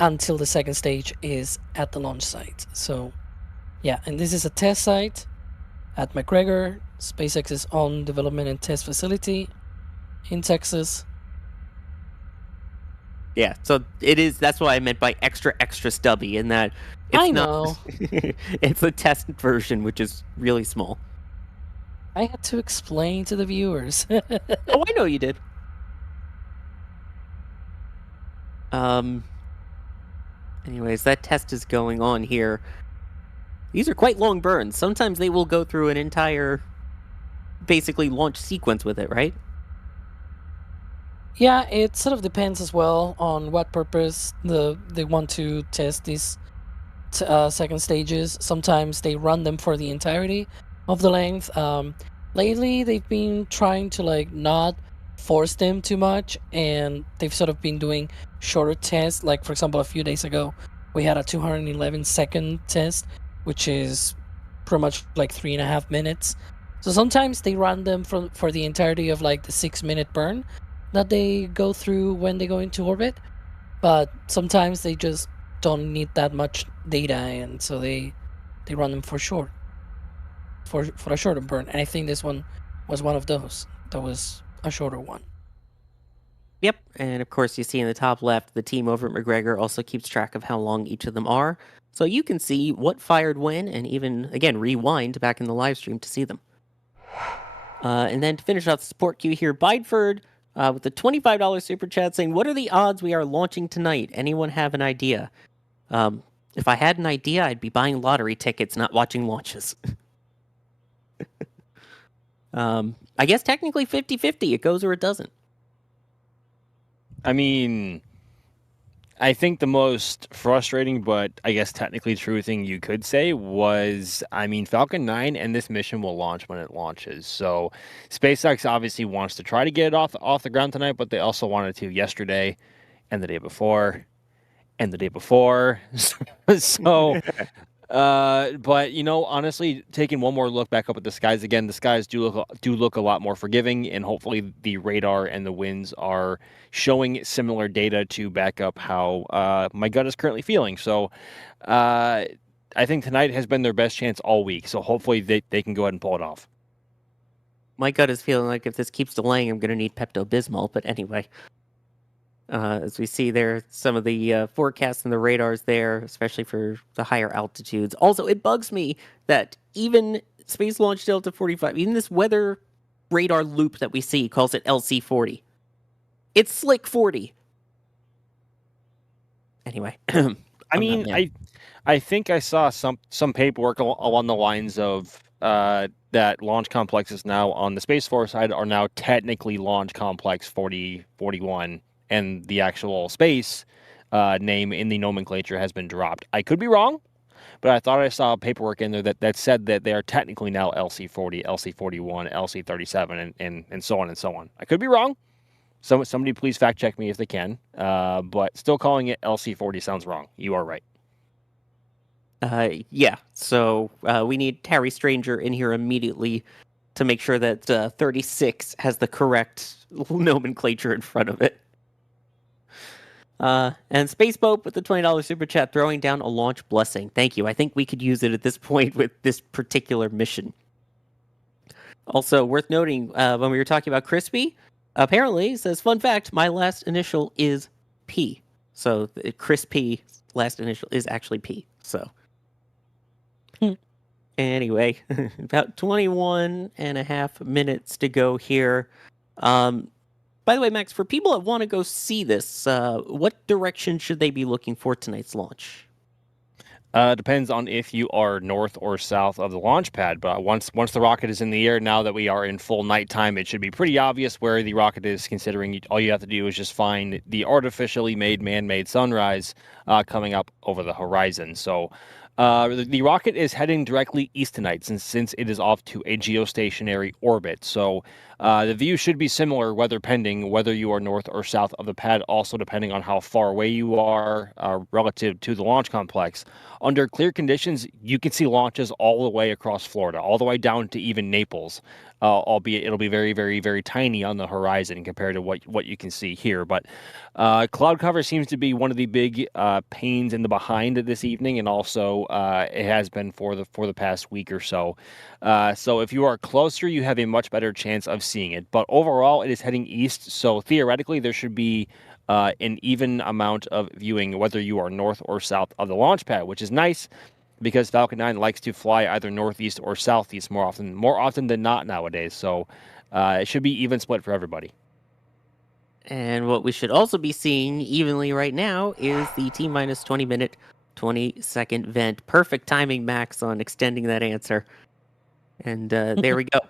until the second stage is at the launch site. So yeah, and this is a test site at McGregor, SpaceX's own development and test facility in Texas. Yeah, so it is. That's what I meant by extra stubby, in that it's I not, know. it's a test version, which is really small. I had to explain to the viewers. Oh, I know you did. Anyways, that test is going on here. These are quite long burns. Sometimes they will go through an entire, basically, launch sequence with it, right? Yeah, it sort of depends as well on what purpose they want to test these second stages. Sometimes they run them for the entirety of the length. Lately, they've been trying to not force them too much, and they've sort of been doing shorter tests. Like, for example, a few days ago, we had a 211-second test, which is pretty much like 3.5 minutes. So sometimes they run them for the entirety of the 6-minute burn that they go through when they go into orbit, but sometimes they just don't need that much data, and so they run them for a shorter burn. And I think this one was one of those. That was a shorter one. Yep, and of course you see in the top left, the team over at McGregor also keeps track of how long each of them are, so you can see what fired when, and even, again, rewind back in the live stream to see them. And then to finish off the support queue here, Bideford, with the $25 super chat, saying, what are the odds we are launching tonight? Anyone have an idea? If I had an idea, I'd be buying lottery tickets, not watching launches. I guess technically 50-50. It goes or it doesn't. I mean, I think the most frustrating, but I guess technically true thing you could say was, I mean, Falcon 9 and this mission will launch when it launches. So SpaceX obviously wants to try to get it off the ground tonight, but they also wanted to yesterday and the day before and the day before. So but honestly, taking one more look back up at the skies again, the skies do look a lot more forgiving, and hopefully the radar and the winds are showing similar data to back up how my gut is currently feeling. So I think tonight has been their best chance all week. So hopefully they can go ahead and pull it off. My gut is feeling like if this keeps delaying, I'm going to need Pepto-Bismol. But anyway, as we see there, some of the forecasts and the radars there, especially for the higher altitudes. Also, it bugs me that even Space Launch Delta 45, even this weather radar loop that we see calls it LC40. It's Slick 40. Anyway, I mean, I think I saw some paperwork along the lines of that launch complexes now on the Space Force side are now technically Launch Complex 4041, and the actual space name in the nomenclature has been dropped. I could be wrong, but I thought I saw paperwork in there that said that they are technically now LC40, LC41, LC37, and so on and so on. I could be wrong. Somebody please fact check me if they can. But still calling it LC40 sounds wrong. You are right. Yeah, so we need Harry Stranger in here immediately to make sure that 36 has the correct nomenclature in front of it. And Spaceboat with the $20 super chat throwing down a launch blessing. Thank you. I think we could use it at this point with this particular mission. Also, worth noting, when we were talking about Crispy, apparently, says, fun fact, my last initial is P. So Crispy last initial is actually P. So anyway, about 21 and a half minutes to go here. By the way, Max, for people that want to go see this, what direction should they be looking for tonight's launch? Depends on if you are north or south of the launch pad. But once the rocket is in the air, now that we are in full nighttime, it should be pretty obvious where the rocket is, considering all you have to do is just find the artificially made man-made sunrise coming up over the horizon. So the rocket is heading directly east tonight since it is off to a geostationary orbit. So the view should be similar, weather pending, whether you are north or south of the pad, also depending on how far away you are relative to the launch complex. Under clear conditions, you can see launches all the way across Florida, all the way down to even Naples, albeit it'll be very, very, very tiny on the horizon compared to what you can see here. But cloud cover seems to be one of the big pains in the behind this evening, and also it has been for the past week or so. So if you are closer, you have a much better chance of seeing it. But overall, it is heading east, so theoretically there should be an even amount of viewing whether you are north or south of the launch pad, which is nice because Falcon 9 likes to fly either northeast or southeast more often than not nowadays. So it should be even split for everybody. And what we should also be seeing evenly right now is the T-minus 20-minute, 20-second vent. Perfect timing, Max, on extending that answer. And there we go.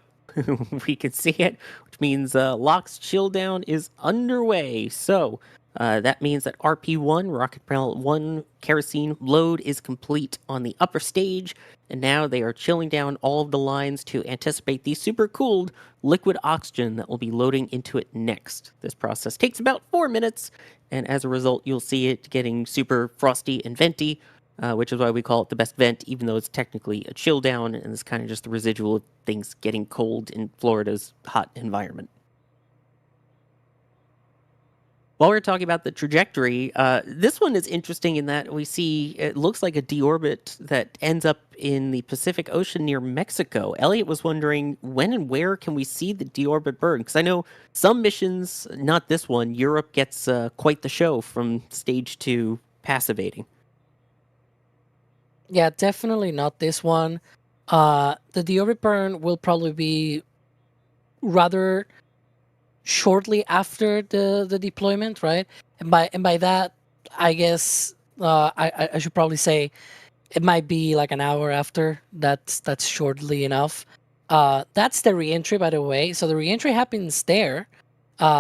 We can see it, which means LOX chill down is underway. So that means that RP1, Rocket Propellant 1 kerosene load is complete on the upper stage. And now they are chilling down all of the lines to anticipate the super cooled liquid oxygen that will be loading into it next. This process takes about 4 minutes. And as a result, you'll see it getting super frosty and venty. Which is why we call it the best vent, even though it's technically a chill down, and it's kind of just the residual of things getting cold in Florida's hot environment. While we're talking about the trajectory, this one is interesting in that we see it looks like a deorbit that ends up in the Pacific Ocean near Mexico. Elliot was wondering when and where can we see the deorbit burn? Because I know some missions, not this one, Europe gets quite the show from stage 2 passivating. Yeah, definitely not this one. The deorbit burn will probably be rather shortly after the deployment, right? And by that, I guess I should probably say it might be like an hour after. That's shortly enough. That's the reentry, by the way. So the reentry happens there.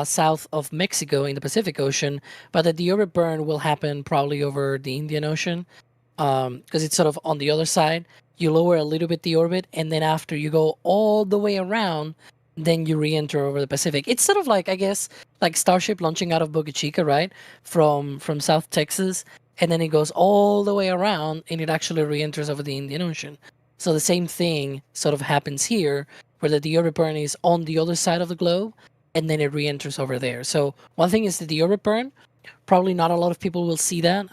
south of Mexico in the Pacific Ocean, but that the orbit burn will happen probably over the Indian Ocean, because it's sort of on the other side. You lower a little bit the orbit, and then after you go all the way around, then you re-enter over the Pacific. It's sort of like, I guess, like Starship launching out of Boca Chica, right, from South Texas, and then it goes all the way around, and it actually re-enters over the Indian Ocean. So the same thing sort of happens here, where the orbit burn is on the other side of the globe, and then it re-enters over there. So one thing is the orbit burn. Probably not a lot of people will see that.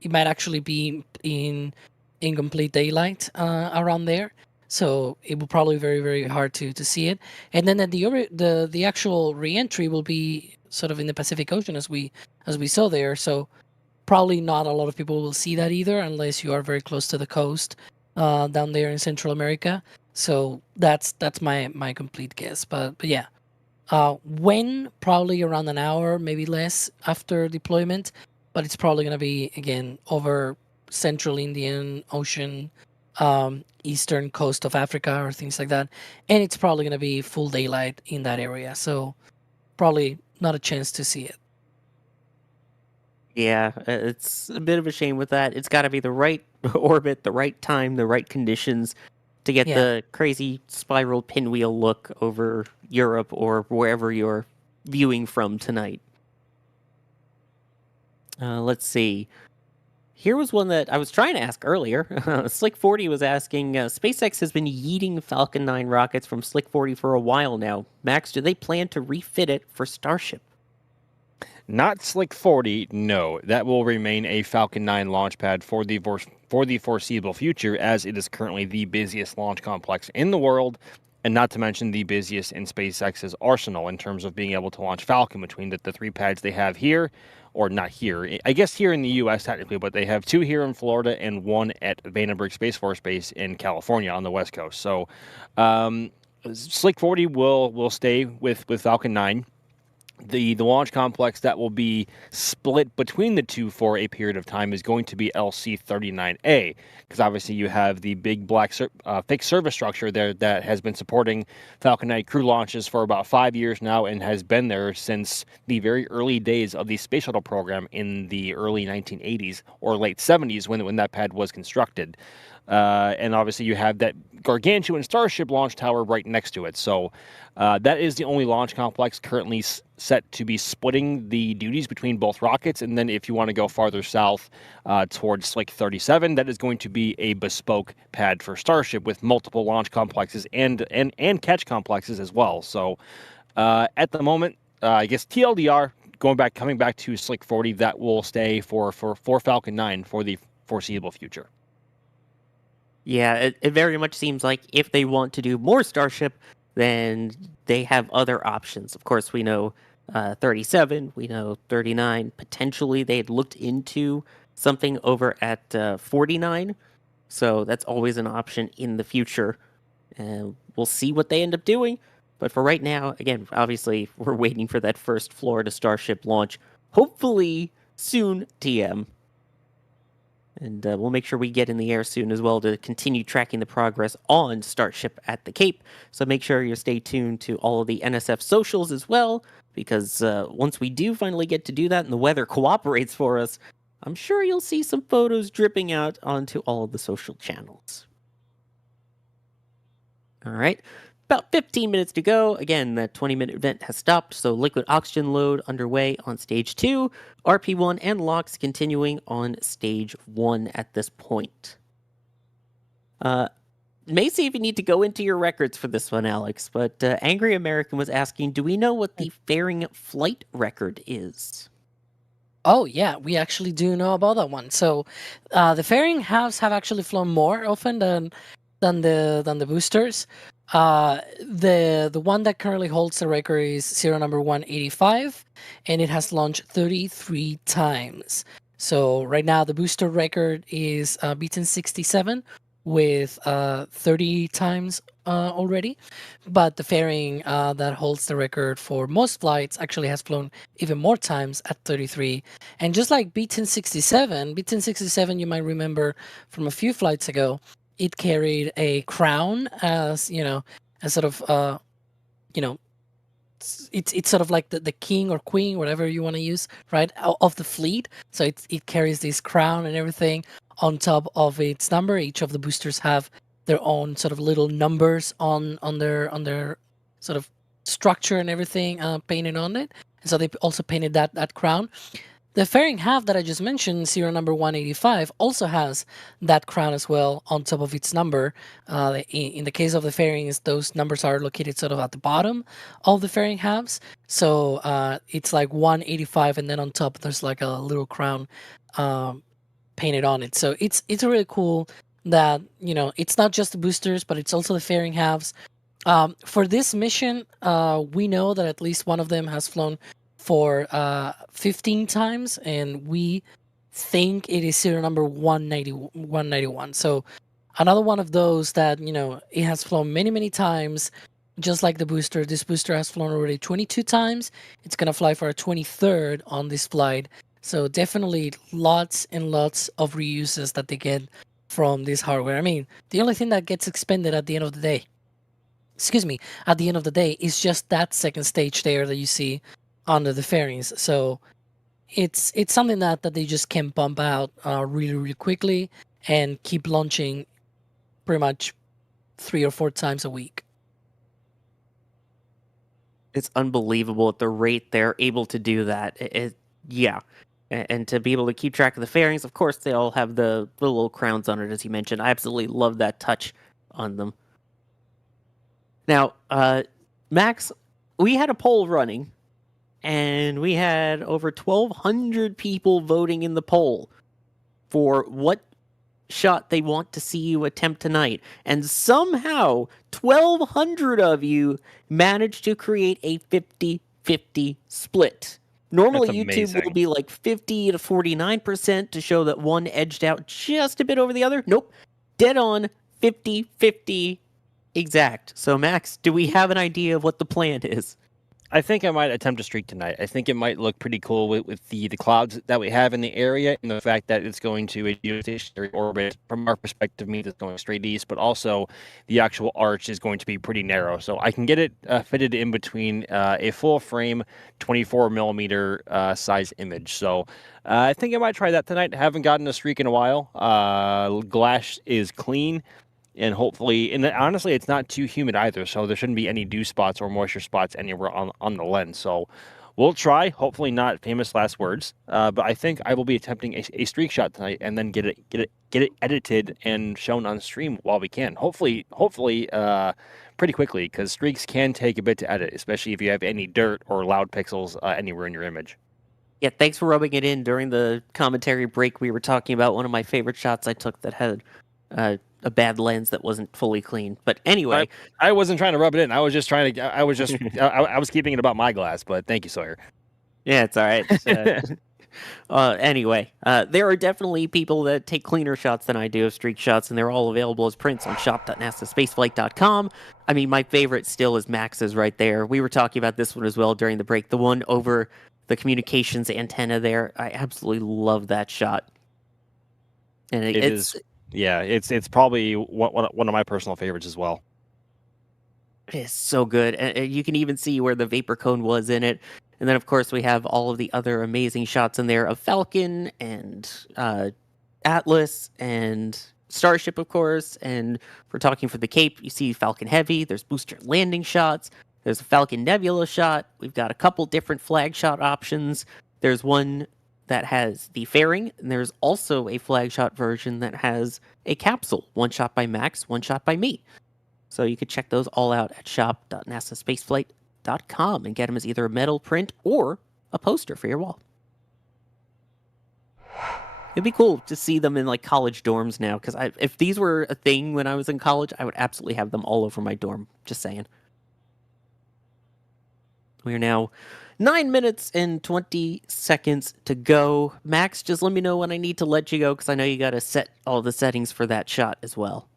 It might actually be in complete daylight around there, so it will probably be very, very hard to see it. And then the actual re-entry will be sort of in the Pacific Ocean, as we saw there. So probably not a lot of people will see that either, unless you are very close to the coast down there in Central America. So that's my complete guess. But yeah, when probably around an hour, maybe less after deployment, but it's probably going to be again over Central Indian Ocean, eastern coast of Africa, or things like that, and it's probably going to be full daylight in that area. So probably not a chance to see it. Yeah, it's a bit of a shame with that. It's got to be the right orbit, the right time, the right conditions to get Yeah. the crazy spiral pinwheel look over Europe or wherever you're viewing from tonight. Let's see. Here was one that I was trying to ask earlier. Slick 40 was asking, SpaceX has been yeeting Falcon 9 rockets from Slick 40 for a while now. Max, do they plan to refit it for Starship? Not Slick 40, no. That will remain a Falcon 9 launch pad for the foreseeable future, as it is currently the busiest launch complex in the world, and not to mention the busiest in SpaceX's arsenal in terms of being able to launch Falcon between the 3 pads they have here, or not here, I guess here in the U.S. technically, but they have 2 here in Florida and 1 at Vandenberg Space Force Base in California on the West Coast. So Slick 40 will stay with Falcon 9. The launch complex that will be split between the two for a period of time is going to be LC-39A, because obviously you have the big black fixed service structure there that has been supporting Falcon 9 crew launches for about 5 years now and has been there since the very early days of the space shuttle program in the early 1980s or late 70s when that pad was constructed. And obviously you have that gargantuan Starship launch tower right next to it. So that is the only launch complex currently set to be splitting the duties between both rockets. And then if you want to go farther south towards Slick 37, that is going to be a bespoke pad for Starship with multiple launch complexes and catch complexes as well. So at the moment, I guess TLDR, coming back to Slick 40, that will stay for Falcon 9 for the foreseeable future. Yeah, it very much seems like if they want to do more Starship, then they have other options. Of course, we know 37, we know 39. Potentially, they had looked into something over at 49. So that's always an option in the future. And we'll see what they end up doing. But for right now, again, obviously, we're waiting for that first Florida Starship launch. Hopefully soon, TM. And we'll make sure we get in the air soon as well to continue tracking the progress on Starship at the Cape. So make sure you stay tuned to all of the NSF socials as well, because once we do finally get to do that and the weather cooperates for us, I'm sure you'll see some photos dripping out onto all of the social channels. All right. About 15 minutes to go. Again, that 20-minute event has stopped, so liquid oxygen load underway on stage 2, RP1 and LOX continuing on stage 1 at this point. May see if you need to go into your records for this one, Alex, but Angry American was asking, do we know what the fairing flight record is? Oh yeah, we actually do know about that one. So the fairing halves have actually flown more often than the boosters. The one that currently holds the record is serial number 185, and it has launched 33 times. So right now the booster record is beaten 67 with 30 times already, but the fairing that holds the record for most flights actually has flown even more times at 33. And just like beaten 67, you might remember from a few flights ago, it carried a crown as, a sort of, it's sort of like the king or queen, whatever you want to use, right, of the fleet. So it carries this crown and everything on top of its number. Each of the boosters have their own sort of little numbers on their sort of structure and everything painted on it. And so they also painted that crown. The fairing half that I just mentioned, serial number 185, also has that crown as well on top of its number. In the case of the fairings, those numbers are located sort of at the bottom of the fairing halves. So it's like 185, and then on top there's like a little crown painted on it. So it's really cool that, it's not just the boosters, but it's also the fairing halves. For this mission, we know that at least one of them has flown for 15 times, and we think it is serial number 191. So another one of those that, it has flown many times, just like the booster. This booster has flown already 22 times. It's going to fly for a 23rd on this flight. So definitely lots and lots of reuses that they get from this hardware. I mean, the only thing that gets expended at the end of the day, is just that second stage there that you see under the fairings. So it's something that they just can pump out really quickly and keep launching pretty much 3 or 4 times a week. It's unbelievable at the rate they're able to do that. Yeah. And to be able to keep track of the fairings, of course, they all have the little crowns on it, as you mentioned. I absolutely love that touch on them. Now, Max, we had a poll running, and we had over 1,200 people voting in the poll for what shot they want to see you attempt tonight. And somehow, 1,200 of you managed to create a 50-50 split. Normally, YouTube will be like 50 to 49% to show that one edged out just a bit over the other. Nope. Dead on 50-50 exact. So, Max, do we have an idea of what the plan is? I think I might attempt a streak tonight. I think it might look pretty cool with the clouds that we have in the area, and the fact that it's going to a geostationary orbit. From our perspective, means it's going straight east, but also the actual arch is going to be pretty narrow. So I can get it fitted in between a full frame 24 millimeter size image. So I think I might try that tonight. Haven't gotten a streak in a while. Glass is clean. And hopefully, and honestly, it's not too humid either, so there shouldn't be any dew spots or moisture spots anywhere on the lens. So we'll try. Hopefully, not famous last words. But I think I will be attempting a streak shot tonight, and then get it edited and shown on stream while we can. Hopefully, pretty quickly, because streaks can take a bit to edit, especially if you have any dirt or loud pixels anywhere in your image. Yeah, thanks for rubbing it in during the commentary break. We were talking about one of my favorite shots I took that had a bad lens that wasn't fully clean. But anyway, I wasn't trying to rub it in. I was just trying to. I was just. I was keeping it about my glass. But thank you, Sawyer. Yeah, it's all right. Anyway, there are definitely people that take cleaner shots than I do of streak shots, and they're all available as prints on shop.nasaspaceflight.com. I mean, my favorite still is Max's right there. We were talking about this one as well during the break. The one over the communications antenna there. I absolutely love that shot. And it is. Yeah, it's probably one of my personal favorites as well. It's so good. And you can even see where the vapor cone was in it. And then, of course, we have all of the other amazing shots in there of Falcon and Atlas and Starship, of course. And if we're talking for the Cape, you see Falcon Heavy. There's booster landing shots. There's a Falcon Nebula shot. We've got a couple different flag shot options. There's one that has the fairing, and there's also a flag shot version that has a capsule. One shot by Max, one shot by me. So you could check those all out at shop.nasaspaceflight.com and get them as either a metal print or a poster for your wall. It'd be cool to see them in like college dorms now, because if these were a thing when I was in college, I would absolutely have them all over my dorm. Just saying. We are now 9 minutes and 20 seconds to go. Max, just let me know when I need to let you go, because I know you got to set all the settings for that shot as well.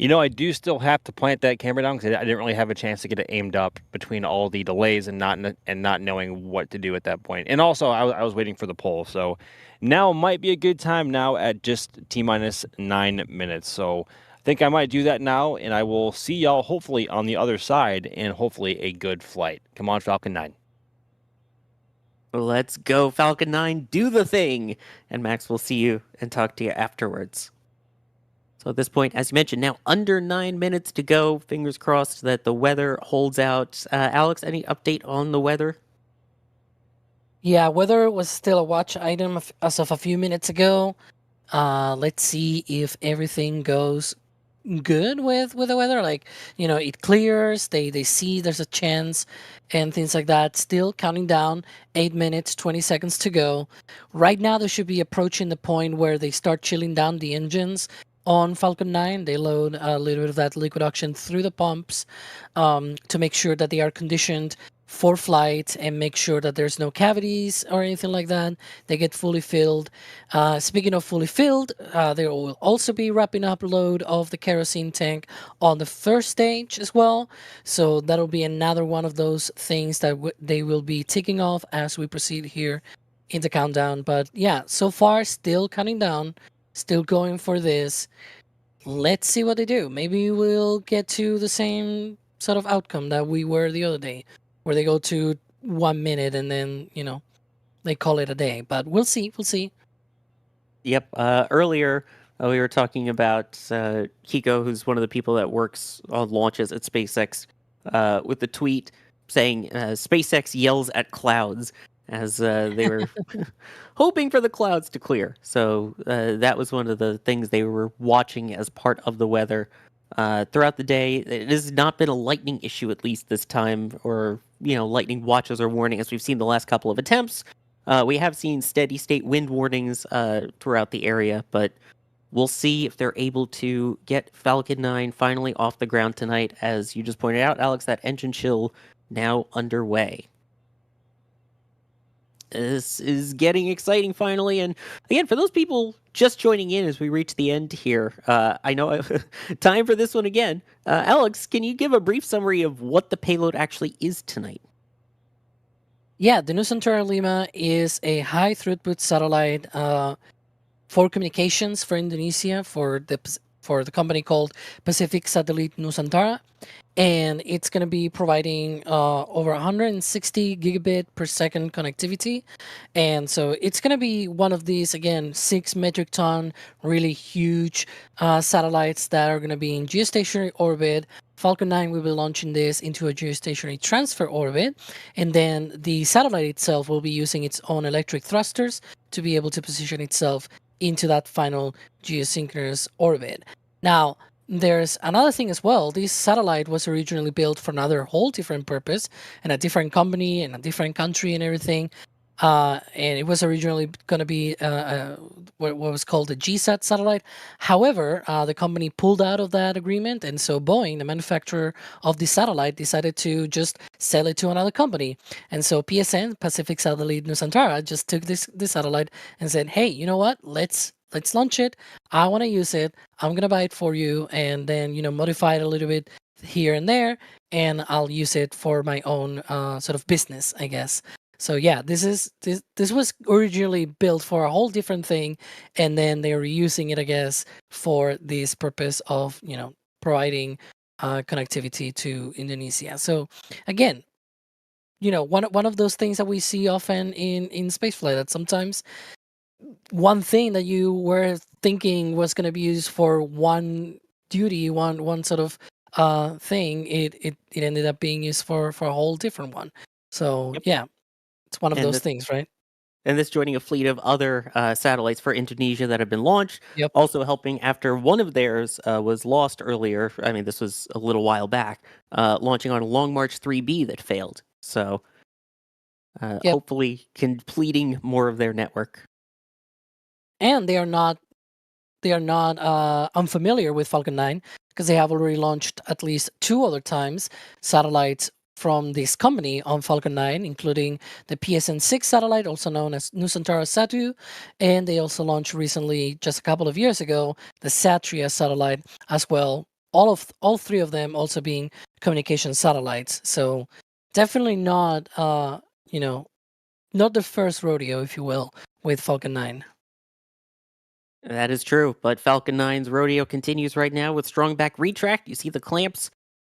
I do still have to plant that camera down, because I didn't really have a chance to get it aimed up between all the delays and not knowing what to do at that point. And also, I was waiting for the poll, so now might be a good time now at just T-minus 9 minutes. So I think I might do that now, and I will see y'all hopefully on the other side, and hopefully a good flight. Come on, Falcon 9. Let's go, Falcon 9, do the thing! And Max will see you and talk to you afterwards. So at this point, as you mentioned, now under 9 minutes to go. Fingers crossed that the weather holds out. Alex, any update on the weather? Yeah, weather was still a watch item as of a few minutes ago. Let's see if everything goes good with the weather. Like, it clears, they see there's a chance and things like that. Still counting down, 8 minutes, 20 seconds to go. Right now, they should be approaching the point where they start chilling down the engines on Falcon 9. They load a little bit of that liquid oxygen through the pumps to make sure that they are conditioned for flight and make sure that there's no cavities or anything like that. They get fully filled. Speaking of fully filled, there will also be wrapping up load of the kerosene tank on the first stage as well. So that'll be another one of those things that they will be ticking off as we proceed here in the countdown. But yeah, so far still counting down, still going for this. Let's see what they do. Maybe we'll get to the same sort of outcome that we were the other day, where they go to 1 minute and then, they call it a day. But we'll see. We'll see. Yep. Earlier, we were talking about Kiko, who's one of the people that works on launches at SpaceX, with the tweet saying SpaceX yells at clouds as they were hoping for the clouds to clear. So that was one of the things they were watching as part of the weather. Throughout the day, it has not been a lightning issue, at least this time, or lightning watches or warning as we've seen the last couple of attempts. We have seen steady state wind warnings throughout the area, but we'll see if they're able to get Falcon 9 finally off the ground tonight. As you just pointed out, Alex, that engine chill now underway. This is getting exciting finally. And again, for those people just joining in as we reach the end here, I know time for this one again. Alex, can you give a brief summary of what the payload actually is tonight? Yeah, the Nusantara Lima is a high throughput satellite for communications for Indonesia for the company called Pacific Satelit Nusantara, and it's going to be providing over 160 gigabit per second connectivity. And so it's going to be one of these, again, 6 metric ton, really huge satellites that are going to be in geostationary orbit. Falcon 9 will be launching this into a geostationary transfer orbit, and then the satellite itself will be using its own electric thrusters to be able to position itself into that final geosynchronous orbit. Now, there's another thing as well. This satellite was originally built for another whole different purpose and a different company and a different country and everything. And it was originally going to be what was called a GSAT satellite. However, the company pulled out of that agreement, and so Boeing, the manufacturer of the satellite, decided to just sell it to another company. And so PSN, Pacific Satellite Nusantara, just took this satellite and said, "Hey, you know what? Let's launch it. I want to use it. I'm gonna buy it for you, and then modify it a little bit here and there, and I'll use it for my own sort of business, I guess." So yeah, this was originally built for a whole different thing, and then they're reusing it, I guess, for this purpose of providing connectivity to Indonesia. So again, one of those things that we see often in spaceflight, that sometimes one thing that you were thinking was going to be used for one duty, one sort of thing, it ended up being used for a whole different one. So Yep. yeah, it's one of And those this- things, right? And this joining a fleet of other satellites for Indonesia that have been launched. Yep. Also helping after one of theirs was lost earlier. I mean, this was a little while back, launching on a Long March 3B that failed. So Yep. hopefully completing more of their network. And they are not unfamiliar with Falcon 9 because they have already launched at least 2 other times satellites from this company on Falcon 9, including the PSN-6 satellite, also known as Nusantara Satu, and they also launched recently, just a couple of years ago, the Satria satellite as well. All 3 of them also being communication satellites. So definitely not not the first rodeo, if you will, with Falcon 9. That is true, but Falcon 9's rodeo continues right now with strong back retract. You see the clamps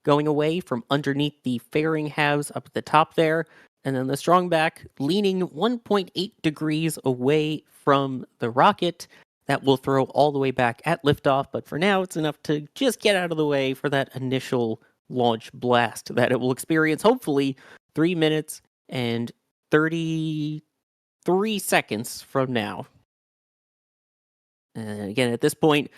going away from underneath the fairing halves up at the top there, and then the strong back leaning 1.8 degrees away from the rocket. That will throw all the way back at liftoff, but for now it's enough to just get out of the way for that initial launch blast that it will experience hopefully 3 minutes and 33 seconds from now. And again, at this point,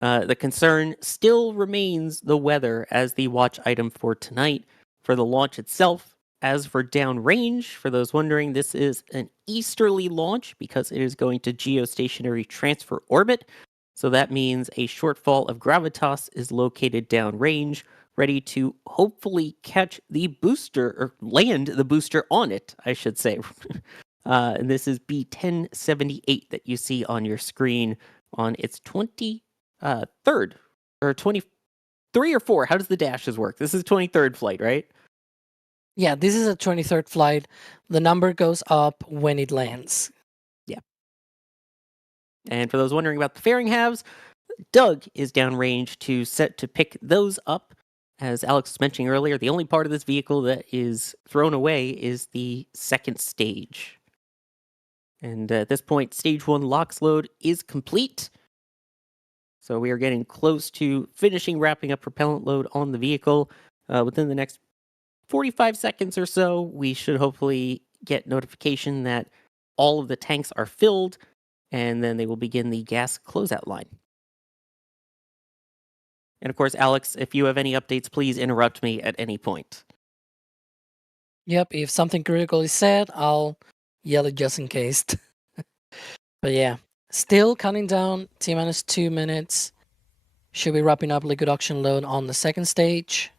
the concern still remains the weather as the watch item for tonight. For the launch itself, as for downrange, for those wondering, this is an easterly launch because it is going to geostationary transfer orbit. So that means a shortfall of gravitas is located downrange, ready to hopefully catch the booster, or land the booster on it, I should say. And this is B1078 that you see on your screen on its 23rd or 23 or 4. How does the dashes work? This is 23rd flight, right? Yeah, this is a 23rd flight. The number goes up when it lands. Yeah. And for those wondering about the fairing halves, Doug is downrange to pick those up. As Alex was mentioning earlier, the only part of this vehicle that is thrown away is the second stage. And at this point, stage 1 LOX load is complete. So we are getting close to wrapping up propellant load on the vehicle. Within the next 45 seconds or so, we should hopefully get notification that all of the tanks are filled, and then they will begin the gas closeout line. And of course, Alex, if you have any updates, please interrupt me at any point. Yep, if something critical is said, I'll yell it just in case. But yeah, still counting down, T-minus 2 minutes. Should be wrapping up liquid oxygen load on the second stage.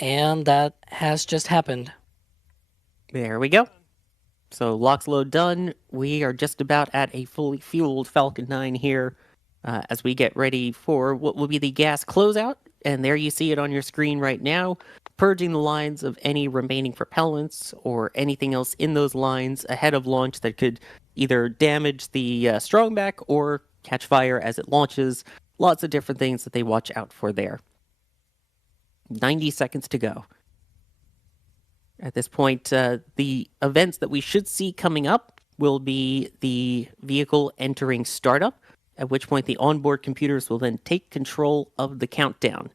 And that has just happened. There we go. So LOX load done. We are just about at a fully fueled Falcon 9 here as we get ready for what will be the gas closeout. And there you see it on your screen right now, purging the lines of any remaining propellants or anything else in those lines ahead of launch that could either damage the strongback or catch fire as it launches. Lots of different things that they watch out for there. 90 seconds to go. At this point, the events that we should see coming up will be the vehicle entering startup, at which point the onboard computers will then take control of the countdown.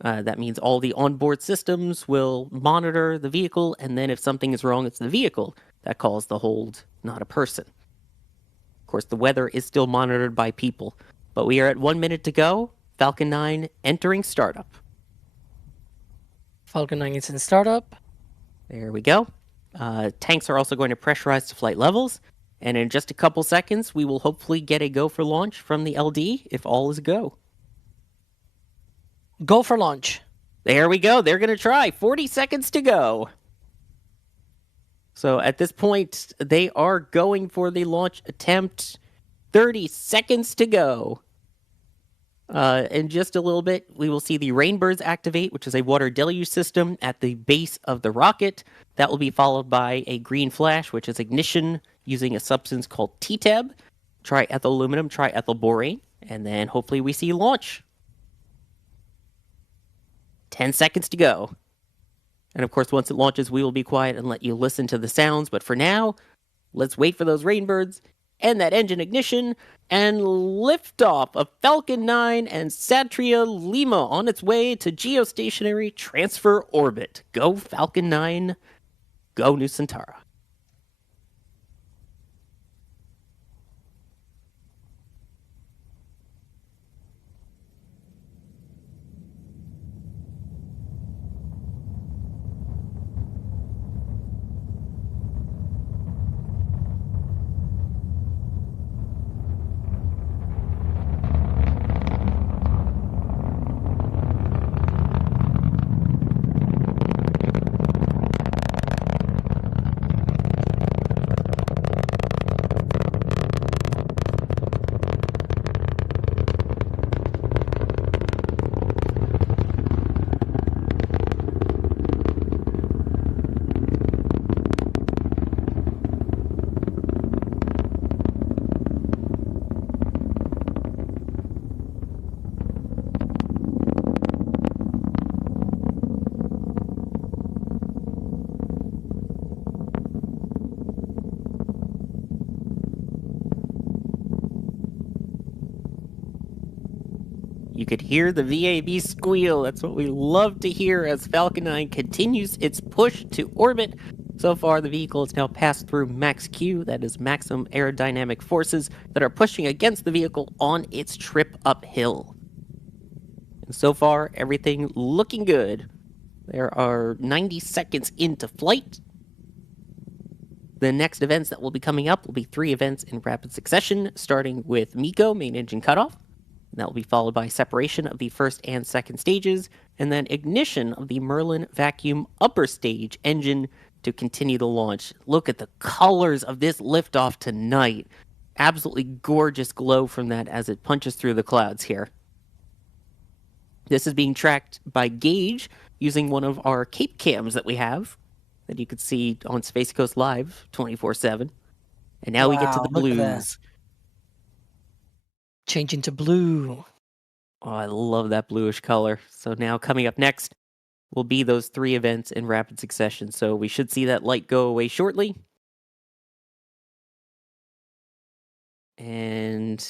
That means all the onboard systems will monitor the vehicle, and then if something is wrong, it's the vehicle that calls the hold, not a person. Of course, the weather is still monitored by people, but we are at 1 minute to go. Falcon 9 entering startup. Falcon 9 is in startup. There we go. Tanks are also going to pressurize to flight levels, and in just a couple seconds, we will hopefully get a go for launch from the LD if all is go. Go for launch. There we go. They're going to try. 40 seconds to go. So at this point, they are going for the launch attempt. 30 seconds to go. In just a little bit, we will see the Rainbirds activate, which is a water deluge system at the base of the rocket. That will be followed by a green flash, which is ignition using a substance called TTAB, triethyl aluminum, triethyl borane, and then hopefully we see launch. 10 seconds to go. And of course, once it launches, we will be quiet and let you listen to the sounds. But for now, let's wait for those Rainbirds and that engine ignition and liftoff of Falcon 9 and Satria Lima on its way to geostationary transfer orbit. Go Falcon 9, go Nusantara. You could hear the VAB squeal. That's what we love to hear as Falcon 9 continues its push to orbit. So far, the vehicle has now passed through max Q, that is maximum aerodynamic forces that are pushing against the vehicle on its trip uphill. And so far, everything looking good. There are 90 seconds into flight. The next events that will be coming up will be 3 events in rapid succession, starting with MECO, main engine cutoff. That will be followed by separation of the first and second stages, and then ignition of the Merlin vacuum upper stage engine to continue the launch. Look at the colors of this liftoff tonight. Absolutely gorgeous glow from that as it punches through the clouds here. This is being tracked by Gauge using one of our Cape cams that we have that you could see on Space Coast Live 24/7. And now we get to Wow, the look at that. blues. Changing to blue. Oh, I love that bluish color. So now coming up next will be those 3 events in rapid succession. So we should see that light go away shortly. And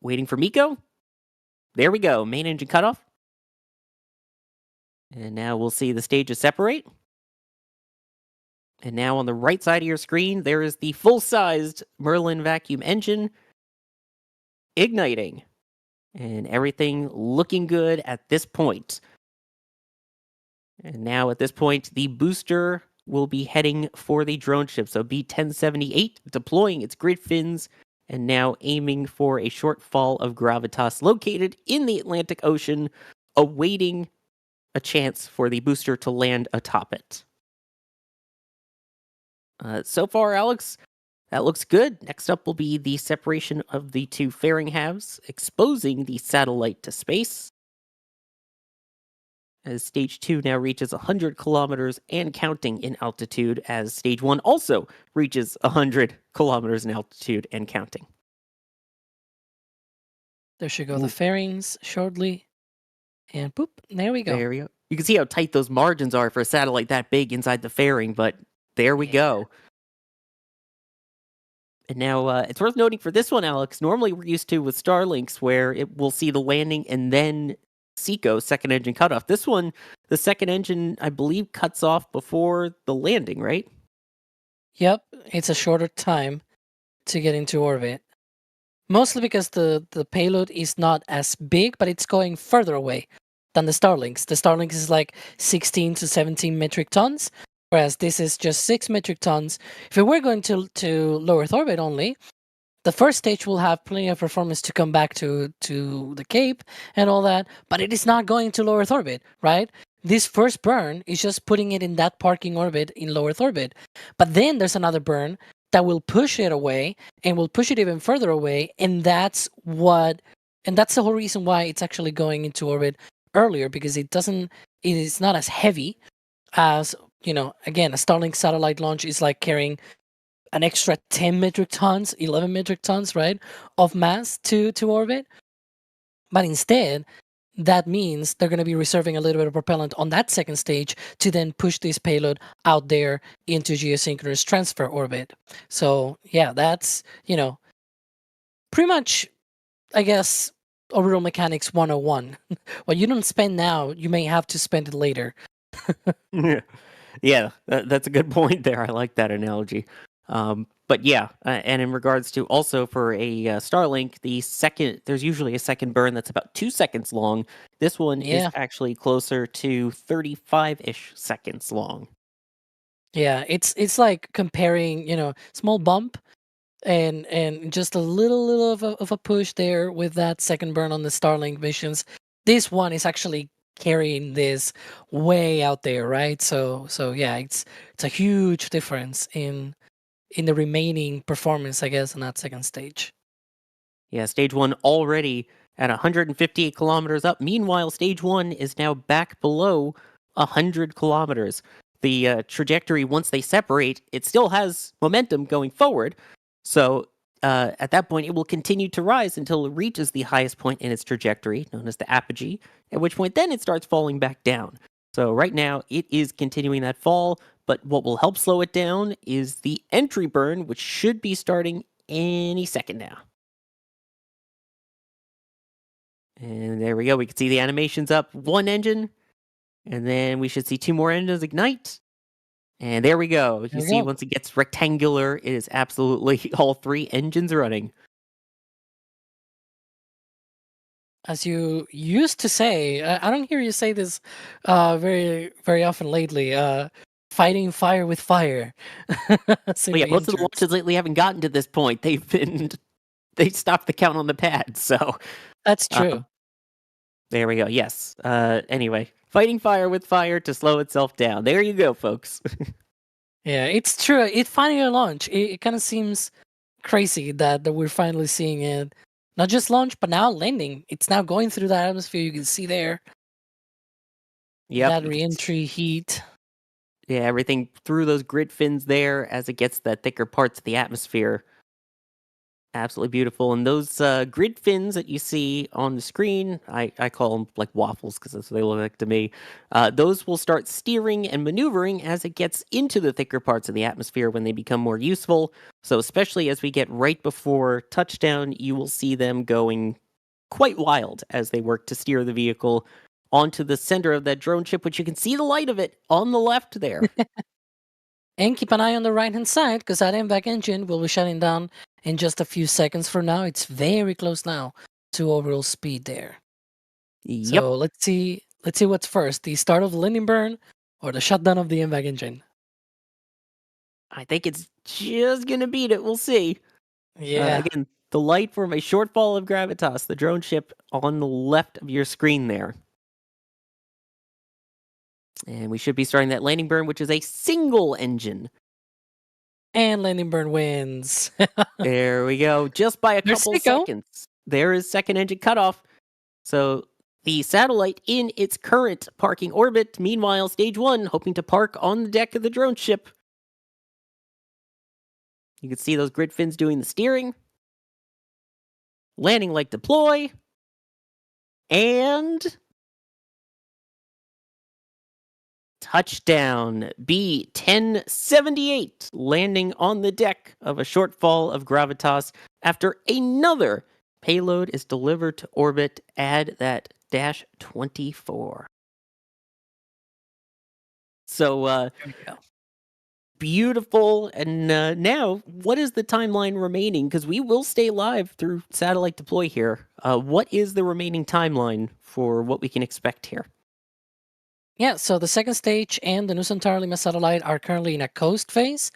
waiting for MECO. There we go. Main engine cutoff. And now we'll see the stages separate. And now on the right side of your screen, there is the full-sized Merlin vacuum engine igniting. And everything looking good at this point. And now at this point, the booster will be heading for the drone ship. So B-1078 deploying its grid fins and now aiming for a short fall of gravitas located in the Atlantic Ocean, awaiting a chance for the booster to land atop it. So far, Alex, that looks good. Next up will be the separation of the 2 fairing halves, exposing the satellite to space. As Stage 2 now reaches 100 kilometers and counting in altitude, as Stage 1 also reaches 100 kilometers in altitude and counting. There should go the fairings shortly. And boop, there we go. There we go. You can see how tight those margins are for a satellite that big inside the fairing, but there we go. And now it's worth noting for this one, Alex, normally we're used to with Starlinks where it will see the landing and then SECO, second engine cutoff. This one, the second engine, I believe, cuts off before the landing, right? Yep, it's a shorter time to get into orbit. Mostly because the payload is not as big, but it's going further away than the Starlinks. The Starlinks is like 16 to 17 metric tons, whereas this is just 6 metric tons. If we were going to low Earth orbit only, the first stage will have plenty of performance to come back to the Cape and all that, but it is not going to low Earth orbit, right? This first burn is just putting it in that parking orbit in low Earth orbit. But then there's another burn that will push it away and will push it even further away, and that's the whole reason why it's actually going into orbit earlier, because it is not as heavy as, again, a Starlink satellite launch is like carrying an extra 10 metric tons, 11 metric tons, right, of mass to orbit. But instead, that means they're going to be reserving a little bit of propellant on that second stage to then push this payload out there into geosynchronous transfer orbit. So, yeah, that's, pretty much, I guess, orbital mechanics 101. What you don't spend now, you may have to spend it later. Yeah, that's a good point there. I like that analogy. But yeah, and in regards to also for a Starlink, there's usually a second burn that's about 2 seconds long. This one is actually closer to 35-ish seconds long. Yeah, it's like comparing, small bump and just a little of a push there with that second burn on the Starlink missions. This one is actually carrying this way out there, right? So yeah, it's a huge difference in the remaining performance, I guess, on that second stage. Yeah, Stage 1 already at 158 kilometers up. Meanwhile, Stage 1 is now back below 100 kilometers. The trajectory, once they separate, it still has momentum going forward. So at that point, it will continue to rise until it reaches the highest point in its trajectory, known as the apogee, at which point then it starts falling back down. So right now, it is continuing that fall, but what will help slow it down is the entry burn, which should be starting any second now. And there we go. We can see the animations up. One engine. And then we should see 2 more engines ignite. And there we go. There You we see, go. once it gets rectangular, it is absolutely all 3 engines running. As you used to say, I don't hear you say this very very often lately. Fighting fire with fire. Well, yeah, most of the launches lately haven't gotten to this point. They stopped the count on the pad. So That's um, true. there we go. Yes. Anyway, fighting fire with fire to slow itself down. There you go, folks. Yeah, it's true. It finally launched. It kind of seems crazy that we're finally seeing it not just launch, but now landing. It's now going through that atmosphere. You can see there Yep. that reentry heat. Yeah, everything through those grid fins there as it gets the thicker parts of the atmosphere. Absolutely beautiful. And those grid fins that you see on the screen, I call them like waffles because that's what they look like to me. Those will start steering and maneuvering as it gets into the thicker parts of the atmosphere when they become more useful. So, especially as we get right before touchdown, you will see them going quite wild as they work to steer the vehicle onto the center of that drone ship, which you can see the light of it on the left there. And keep an eye on the right hand side because that MVAC engine will be shutting down in just a few seconds from now. It's very close now to overall speed there. Yep. So let's see what's first, the start of the landing burn or the shutdown of the MVAC engine. I think it's just going to beat it. We'll see. Yeah. Again, the light from a shortfall of gravitas, the drone ship on the left of your screen there. And we should be starting that landing burn, which is a single engine. And landing burn wins. There we go. Just by a There's couple Sicko. seconds. There is second engine cutoff. So the satellite in its current parking orbit. Meanwhile, stage 1 hoping to park on the deck of the drone ship. You can see those grid fins doing the steering. Landing like deploy. And touchdown. B-1078 landing on the deck of a shortfall of gravitas after another payload is delivered to orbit. Add that -24. So, There we go. beautiful. And now, what is the timeline remaining? Because we will stay live through satellite deploy here. What is the remaining timeline for what we can expect here? Yeah, so the second stage and the Nusantara Lima satellite are currently in a coast phase.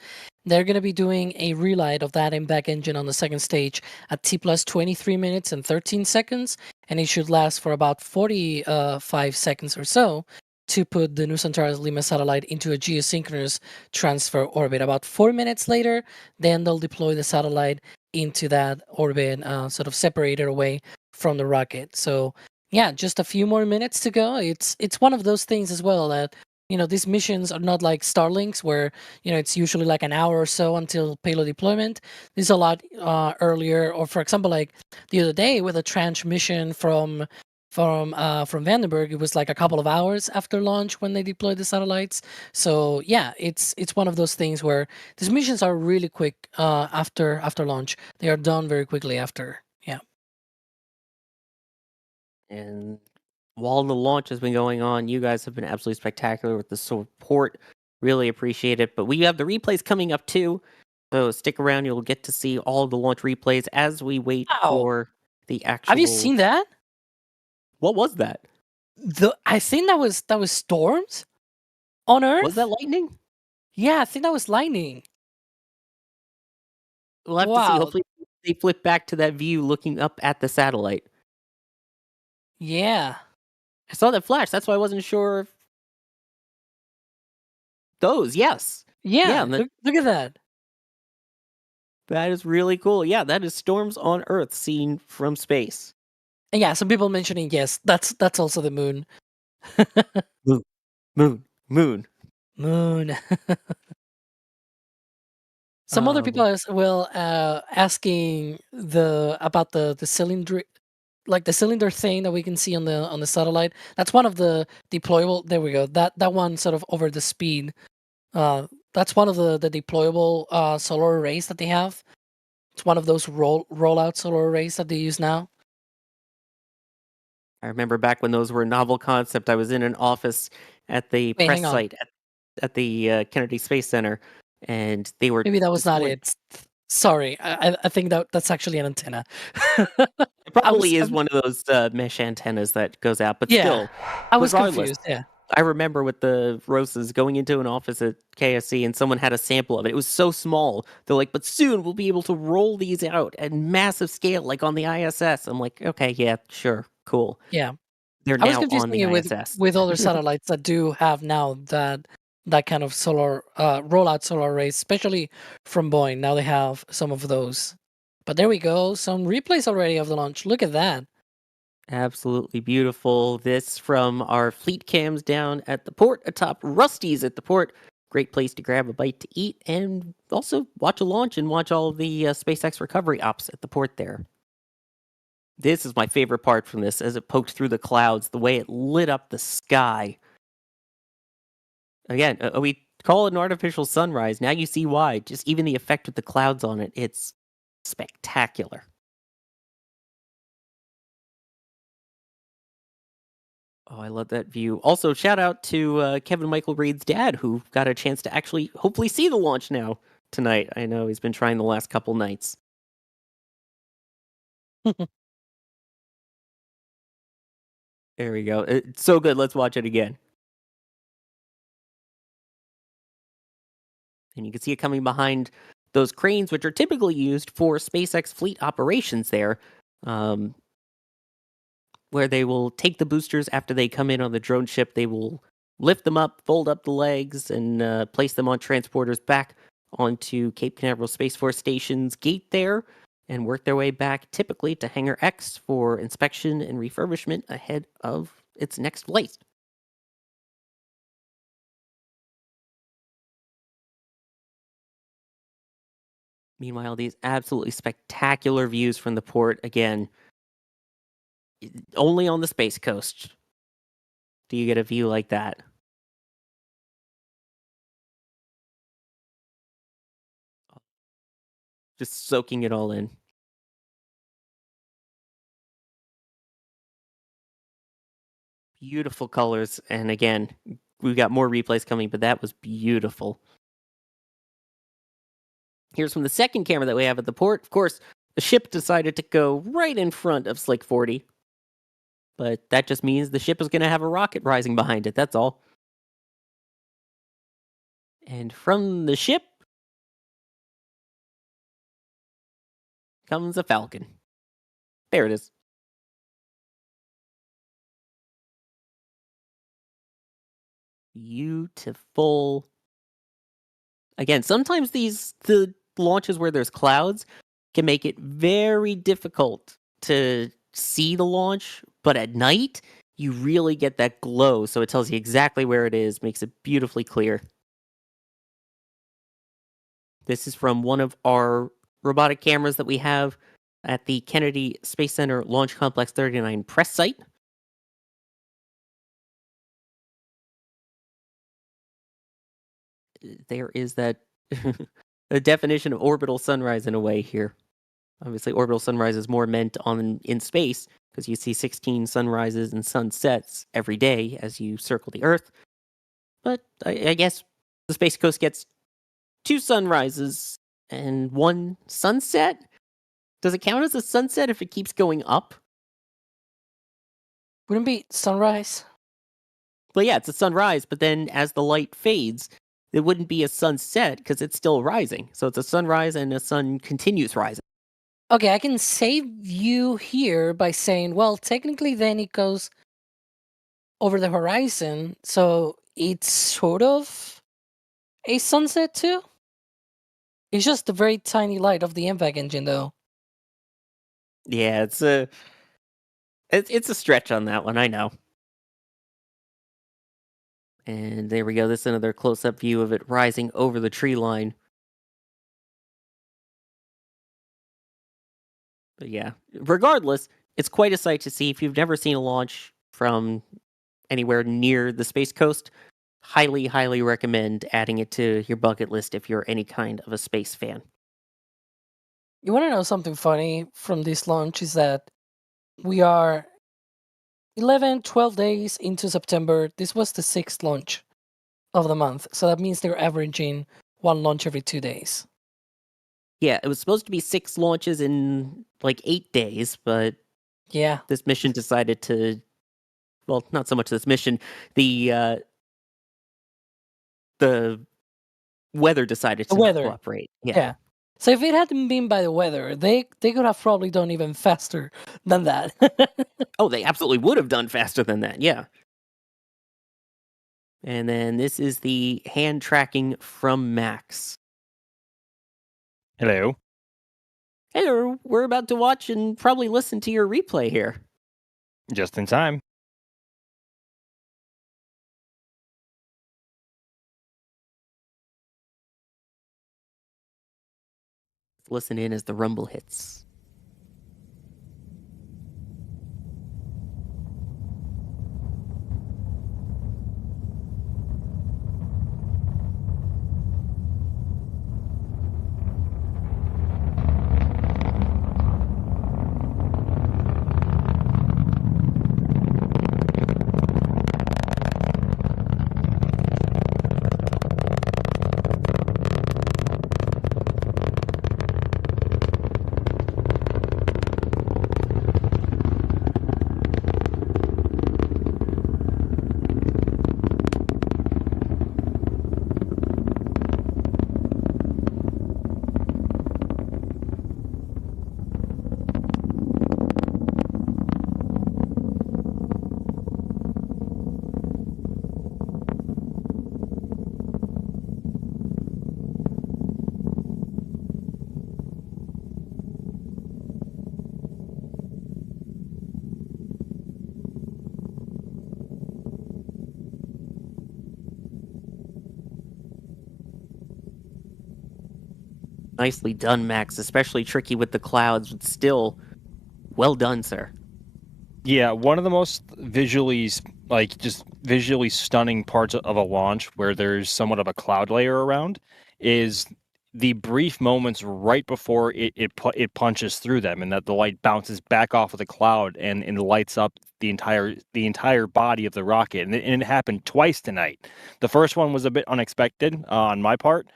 They're going to be doing a relight of that MVAC engine on the second stage at T plus 23 minutes and 13 seconds, and it should last for about 45 seconds or so to put the Nusantara Lima satellite into a geosynchronous transfer orbit. About 4 minutes later, then they'll deploy the satellite into that orbit, sort of separated away from the rocket. So yeah, just a few more minutes to go. It's one of those things as well that these missions are not like Starlinks where it's usually like an hour or so until payload deployment. This is a lot earlier. Or for example, like the other day with a transmission from Vandenberg, it was like a couple of hours after launch when they deployed the satellites. So yeah, it's one of those things where these missions are really quick after launch. They are done very quickly after. Yeah. And while the launch has been going on, you guys have been absolutely spectacular with the support. Really appreciate it. But we have the replays coming up too. So stick around. You'll get to see all the launch replays as we wait Wow. for the actual. Have you seen that? What was that? I think that was storms on Earth. Was that lightning? Yeah, I think that was lightning. We'll have to see. Wow. Hopefully they flip back to that view looking up at the satellite. Yeah. I saw that flash. That's why I wasn't sure. If those, yes. Yeah. Yeah, Look at that. that is really cool. Yeah, that is storms on Earth seen from space. And yeah, some people mentioning yes, that's also the moon. Moon. Moon. Some other people as well asking about the cylinder, like the cylinder thing that we can see on the satellite. That's one of the deployable. There we go. That one sort of over the speed. That's one of the deployable solar arrays that they have. It's one of those rollout solar arrays that they use now. I remember back when those were a novel concept. I was in an office at the Wait, press hang on. site at the Kennedy Space Center, and they were Maybe that was not displaying. it. Sorry, I think that's actually an antenna. It probably is one of those mesh antennas that goes out, but Yeah, still, I was regardless, confused. Yeah. I remember with the Rosas going into an office at KSC and someone had a sample of it. It was so small. They're like, but soon we'll be able to roll these out at massive scale, like on the ISS. I'm like, okay, yeah, sure, cool. Yeah. They're I was now on confusing the it ISS. with other satellites that do have now that kind of solar rollout solar arrays, especially from Boeing. Now they have some of those. But there we go, some replays already of the launch. Look at that. Absolutely beautiful. This from our fleet cams down at the port, atop Rusty's at the port. Great place to grab a bite to eat and also watch a launch and watch all of the SpaceX recovery ops at the port there. This is my favorite part from this as it poked through the clouds, the way it lit up the sky. Again, we call it an artificial sunrise. Now you see why. Just even the effect with the clouds on it, it's spectacular. Oh, I love that view. Also, shout out to Kevin Michael Reed's dad, who got a chance to actually hopefully see the launch now tonight. I know he's been trying the last couple nights. There we go. It's so good. Let's watch it again. And you can see it coming behind those cranes, which are typically used for SpaceX fleet operations there, where they will take the boosters after they come in on the drone ship. They will lift them up, fold up the legs, and place them on transporters back onto Cape Canaveral Space Force Station's gate there, and work their way back typically to Hangar X for inspection and refurbishment ahead of its next flight. Meanwhile, these absolutely spectacular views from the port, again, only on the Space Coast do you get a view like that. Just soaking it all in. Beautiful colors, and again, we've got more replays coming, but that was beautiful. Here's from the second camera that we have at the port. Of course, the ship decided to go right in front of Slick 40. But that just means the ship is going to have a rocket rising behind it, that's all. And from the ship comes a Falcon. There it is. Beautiful. Again, sometimes the launches where there's clouds can make it very difficult to see the launch, but at night you really get that glow, so it tells you exactly where it is, makes it beautifully clear. This is from one of our robotic cameras that we have at the Kennedy Space Center Launch Complex 39 press site. There is that the definition of orbital sunrise in a way here. Obviously, orbital sunrise is more meant in space because you see 16 sunrises and sunsets every day as you circle the Earth. But I guess the Space Coast gets 2 sunrises and 1 sunset. Does it count as a sunset if it keeps going up? Wouldn't it be sunrise? Well, yeah, it's a sunrise, but then as the light fades, it wouldn't be a sunset because it's still rising. So it's a sunrise and the sun continues rising. Okay, I can save you here by saying, well, technically then it goes over the horizon, so it's sort of a sunset too? It's just a very tiny light of the MVAC engine, though. Yeah, it's a stretch on that one, I know. And there we go. This is another close-up view of it rising over the tree line. But yeah, regardless, it's quite a sight to see. If you've never seen a launch from anywhere near the Space Coast, highly, highly recommend adding it to your bucket list if you're any kind of a space fan. You want to know something funny from this launch is that we are 11, 12 days into September, this was the 6th launch of the month. So that means they're averaging 1 launch every 2 days. Yeah, it was supposed to be 6 launches in like 8 days, but Yeah. this mission decided to, well, not so much this mission, the weather decided The to not weather. cooperate. Yeah. So if it hadn't been by the weather, they could have probably done even faster than that. Oh, they absolutely would have done faster than that, yeah. And then this is the hand tracking from Max. Hello. Hello, we're about to watch and probably listen to your replay here. Just in time. Listen in as the rumble hits. Nicely done, Max, especially tricky with the clouds, but still well done, sir. Yeah, one of the most just visually stunning parts of a launch where there's somewhat of a cloud layer around is the brief moments right before it punches through them, and that the light bounces back off of the cloud and lights up the entire body of the rocket. And it happened twice tonight. The first one was a bit unexpected on my part,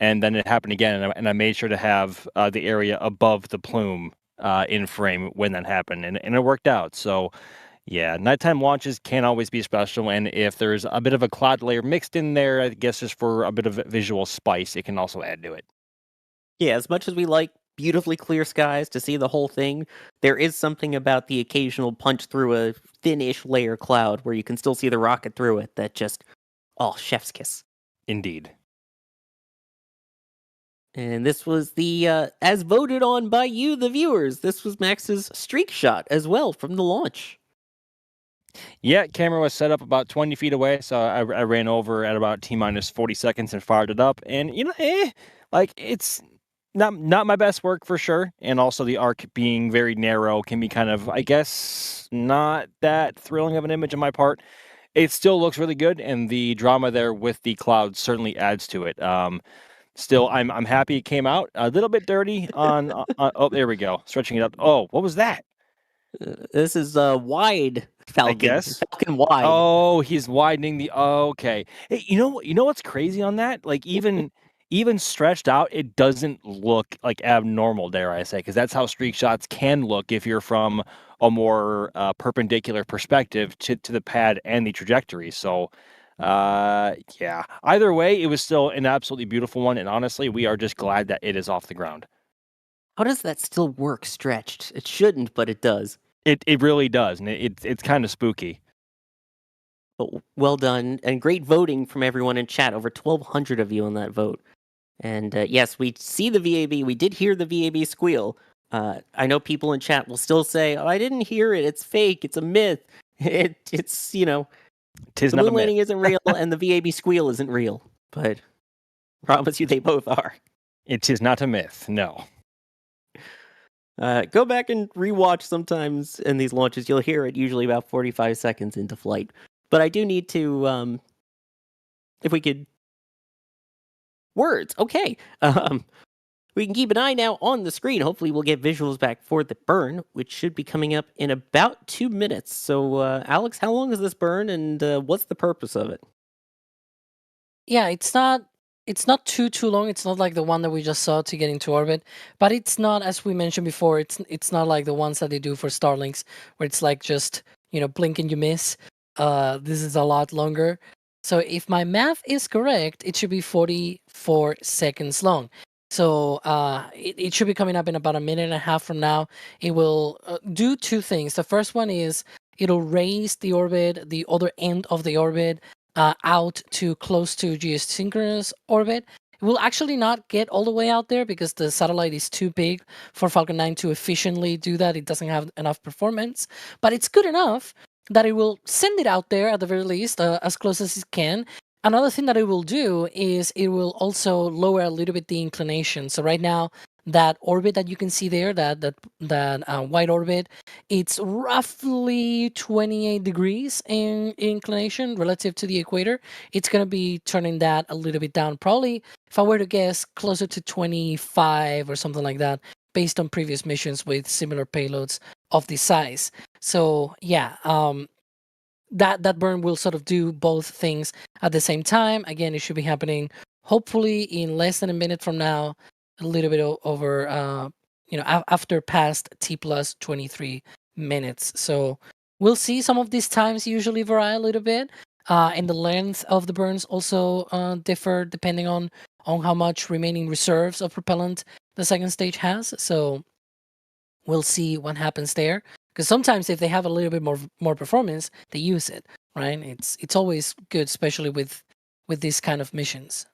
and then it happened again, and I made sure to have the area above the plume in frame when that happened, and it worked out. So, yeah, nighttime launches can always be special, and if there's a bit of a cloud layer mixed in there, I guess just for a bit of visual spice, it can also add to it. Yeah, as much as we like beautifully clear skies to see the whole thing, there is something about the occasional punch through a thin-ish layer cloud where you can still see the rocket through it that just, oh, chef's kiss. Indeed. And this was the, as voted on by you, the viewers, this was Max's streak shot as well from the launch. Yeah, camera was set up about 20 feet away, so I ran over at about T-minus 40 seconds and fired it up. And, it's not my best work for sure. And also the arc being very narrow can be kind of, I guess, not that thrilling of an image on my part. It still looks really good, and the drama there with the clouds certainly adds to it. Still, I'm happy it came out. A little bit dirty on oh, there we go. Stretching it up. Oh, what was that? This is wide Falcon. I guess. Falcon wide. Oh, he's widening the. Oh, okay. Hey, you know what's crazy on that? Like even stretched out, it doesn't look like abnormal. Dare I say? Because that's how streak shots can look if you're from a more perpendicular perspective to the pad and the trajectory. So. Yeah. Either way, it was still an absolutely beautiful one, and honestly, we are just glad that it is off the ground. How does that still work stretched? It shouldn't, but it does. It really does, and it's kind of spooky. But well done, and great voting from everyone in chat. Over 1,200 of you on that vote. And yes, we see the VAB. We did hear the VAB squeal. I know people in chat will still say, "Oh, I didn't hear it. It's fake. It's a myth. It's Tis the not a moon myth. landing isn't real, and the VAB squeal isn't real." But promise you, they both are. It is not a myth. No. Go back and rewatch sometimes in these launches. You'll hear it usually about 45 seconds into flight. But I do need to, if we could... Words, okay. We can keep an eye now on the screen. Hopefully, we'll get visuals back for the burn, which should be coming up in about 2 minutes. So, Alex, how long is this burn, and what's the purpose of it? Yeah, it's not too long. It's not like the one that we just saw to get into orbit, but it's not, as we mentioned before, it's not like the ones that they do for Starlinks, where it's like just, blink and you miss. This is a lot longer. So if my math is correct, it should be 44 seconds long. So it should be coming up in about a minute and a half from now. It will do two things. The first one is it'll raise the orbit, the other end of the orbit, out to close to geosynchronous orbit. It will actually not get all the way out there because the satellite is too big for Falcon 9 to efficiently do that. It doesn't have enough performance, but it's good enough that it will send it out there at the very least, as close as it can. Another thing that it will do is it will also lower a little bit the inclination. So right now, that orbit that you can see there, that white orbit, it's roughly 28 degrees in inclination relative to the equator. It's going to be turning that a little bit down. Probably, if I were to guess, closer to 25 or something like that, based on previous missions with similar payloads of this size. So yeah, that burn will sort of do both things at the same time. Again, it should be happening hopefully in less than a minute from now, a little bit over, after past T plus 23 minutes. So we'll see. Some of these times usually vary a little bit, and the length of the burns also differ depending on how much remaining reserves of propellant the second stage has. So we'll see what happens there. Because sometimes if they have a little bit more performance, they use it, right? It's always good, especially with these kind of missions.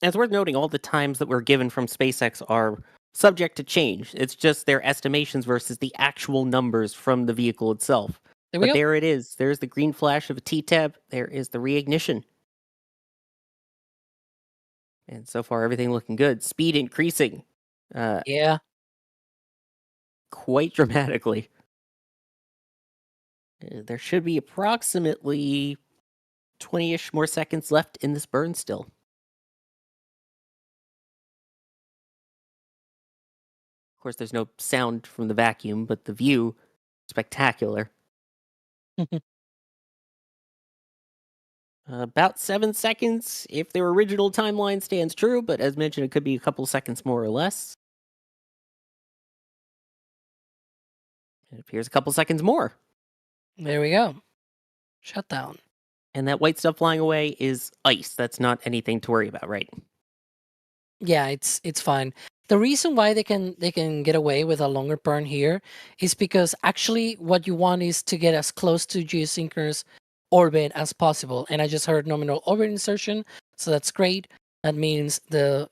And it's worth noting all the times that we're given from SpaceX are subject to change. It's just their estimations versus the actual numbers from the vehicle itself. There we But go. there it is. There's the green flash of a T-tab. There is the reignition. And so far, everything looking good. Speed increasing. Yeah. Quite dramatically. There should be approximately 20-ish more seconds left in this burn still. Of course, there's no sound from the vacuum, but the view, spectacular. About 7 seconds if their original timeline stands true, but as mentioned, it could be a couple seconds more or less. It appears a couple seconds more. There we go. Shutdown. And that white stuff flying away is ice. That's not anything to worry about, right? Yeah, it's fine. The reason why they can get away with a longer burn here is because actually what you want is to get as close to geosynchronous orbit as possible. And I just heard nominal orbit insertion, so that's great. That means the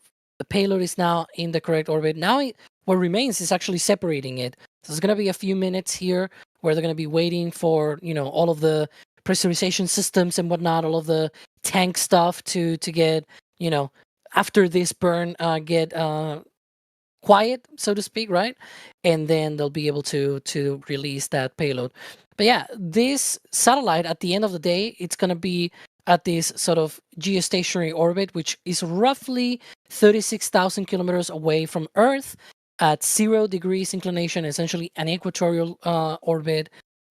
payload is now in the correct orbit. Now what remains is actually separating it. So it's going to be a few minutes here where they're going to be waiting for, all of the pressurization systems and whatnot, all of the tank stuff to get, after this burn, get quiet, so to speak, right? And then they'll be able to release that payload. But yeah, this satellite at the end of the day, it's going to be at this sort of geostationary orbit, which is roughly 36,000 kilometers away from Earth at 0 degrees inclination, essentially an equatorial orbit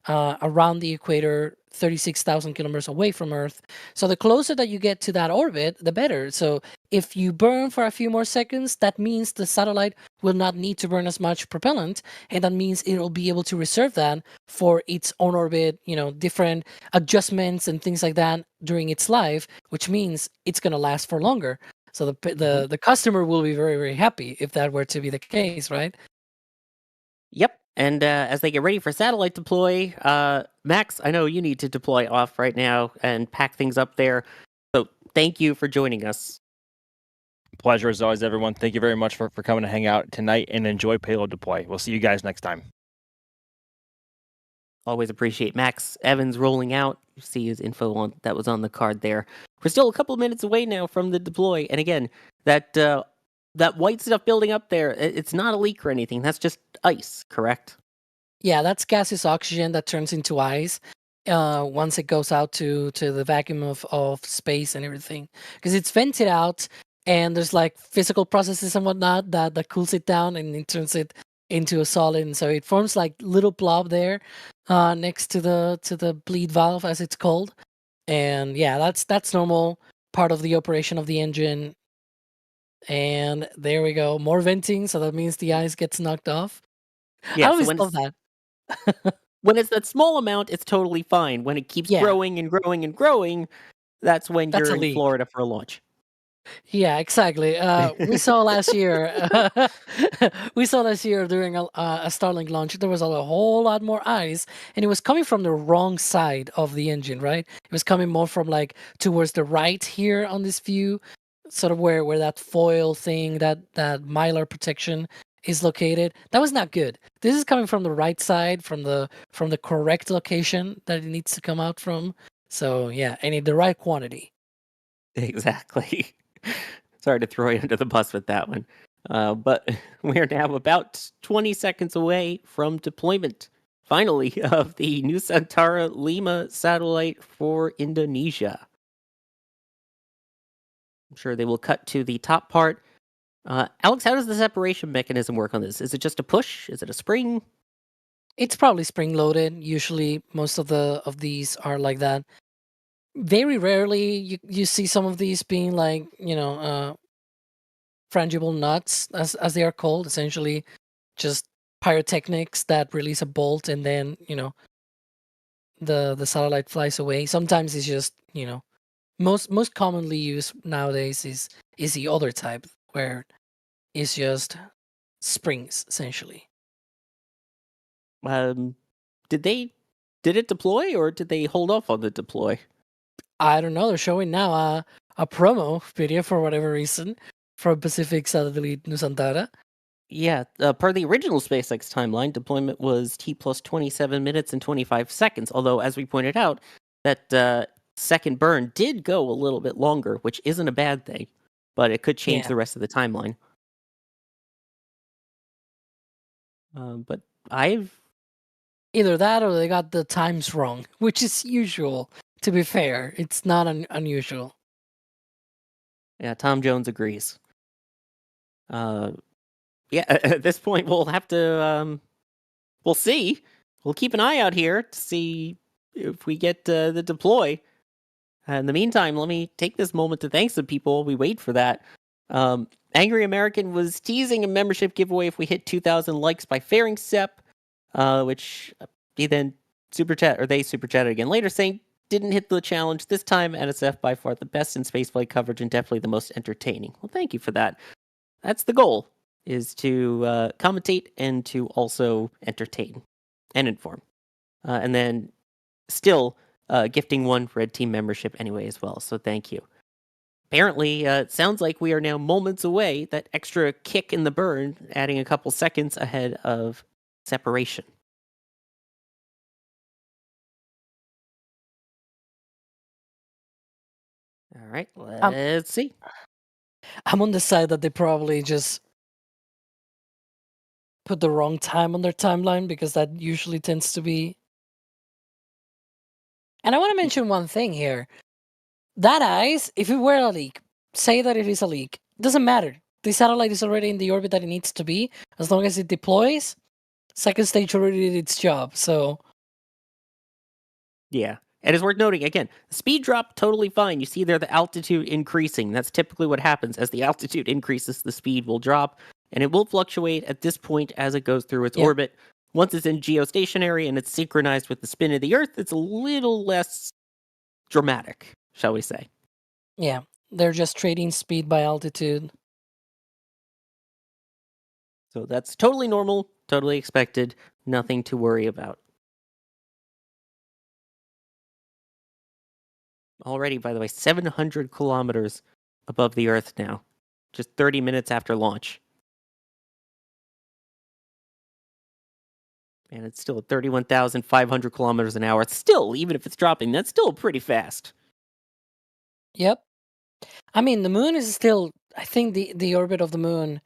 around the equator, 36,000 kilometers away from Earth. So the closer that you get to that orbit, the better. So if you burn for a few more seconds, that means the satellite will not need to burn as much propellant, and that means it'll be able to reserve that for its own orbit, different adjustments and things like that during its life, which means it's going to last for longer. So the customer will be very, very happy if that were to be the case, right? Yep. And as they get ready for satellite deploy, Max, I know you need to deploy off right now and pack things up there. So thank you for joining us. Pleasure as always, everyone. Thank you very much for coming to hang out tonight and enjoy payload deploy. We'll see you guys next time. Always appreciate Max Evans rolling out. You see his info that was on the card there. We're still a couple minutes away now from the deploy. And again, that white stuff building up there, it's not a leak or anything. That's just ice, correct? Yeah, that's gaseous oxygen that turns into ice. once it goes out to the vacuum of space and everything, because it's vented out and there's like physical processes and whatnot that cools it down and it turns it into a solid, and so it forms like little blob there next to the bleed valve, as it's called. And yeah, that's normal part of the operation of the engine. And there we go, more venting, so that means the ice gets knocked off. I Yeah, so always love that. when it's that small amount, it's totally fine. When it keeps Yeah. growing and growing and growing, that's when That's you're a in leak. Florida for a launch. Yeah, exactly. We saw last year. We saw last year during a Starlink launch. There was a whole lot more ice, and it was coming from the wrong side of the engine. Right? It was coming more from like towards the right here on this view, sort of where that foil thing, that mylar protection is located. That was not good. This is coming from the right side, from the correct location that it needs to come out from. So yeah, and in the right quantity. Exactly. Sorry to throw you under the bus with that one. But we're now about 20 seconds away from deployment, finally, of the Nusantara Lima satellite for Indonesia. I'm sure they will cut to the top part. Alex, how does the separation mechanism work on this? Is it just a push? Is it a spring? It's probably spring loaded. Usually, most of these are like that. Very rarely you see some of these being like frangible nuts, as they are called. Essentially, just pyrotechnics that release a bolt and then the satellite flies away. Sometimes it's just most commonly used nowadays is the other type where it's just springs essentially. Did it deploy or did they hold off on the deploy? I don't know. They're showing now a promo video for whatever reason from Pacific Satellite Nusantara. Yeah, per the original SpaceX timeline, deployment was T plus 27 minutes and 25 seconds. Although, as we pointed out, that second burn did go a little bit longer, which isn't a bad thing, but it could change Yeah. the rest of the timeline. But I've Either that or they got the times wrong, which is usual. To be fair, it's not unusual. Yeah, Tom Jones agrees. Yeah, at this point, we'll have to, we'll see. We'll keep an eye out here to see if we get the deploy. In the meantime, let me take this moment to thank some people. We wait for that. Angry American was teasing a membership giveaway if we hit 2,000 likes by Fairing Sep, which he then super chatted again later, saying didn't hit the challenge this time. NSF by far the best in spaceflight coverage and definitely the most entertaining. Well, thank you for that. That's the goal, is to commentate and to also entertain and inform. And then still gifting one Red Team membership anyway as well. So thank you. Apparently, it sounds like we are now moments away, that extra kick in the burn, adding a couple seconds ahead of separation. All right, let's see. I'm on the side that they probably just put the wrong time on their timeline, because that usually tends to be. And I want to mention one thing here. That ice, if it were a leak, say that it is a leak, doesn't matter. The satellite is already in the orbit that it needs to be. As long as it deploys, second stage already did its job. So Yeah. And it's worth noting, again, the speed drop, totally fine. You see there the altitude increasing. That's typically what happens. As the altitude increases, the speed will drop. And it will fluctuate at this point as it goes through its orbit. Once it's in geostationary and it's synchronized with the spin of the Earth, it's a little less dramatic, shall we say. yeah, they're just trading speed by altitude. So that's totally normal, totally expected, nothing to worry about. Already, by the way, 700 kilometers above the Earth now, just 30 minutes after launch. And it's still at 31,500 kilometers an hour. It's still, even if it's dropping, that's still pretty fast. Yep. I mean, the moon is still, I think the orbit of the moon,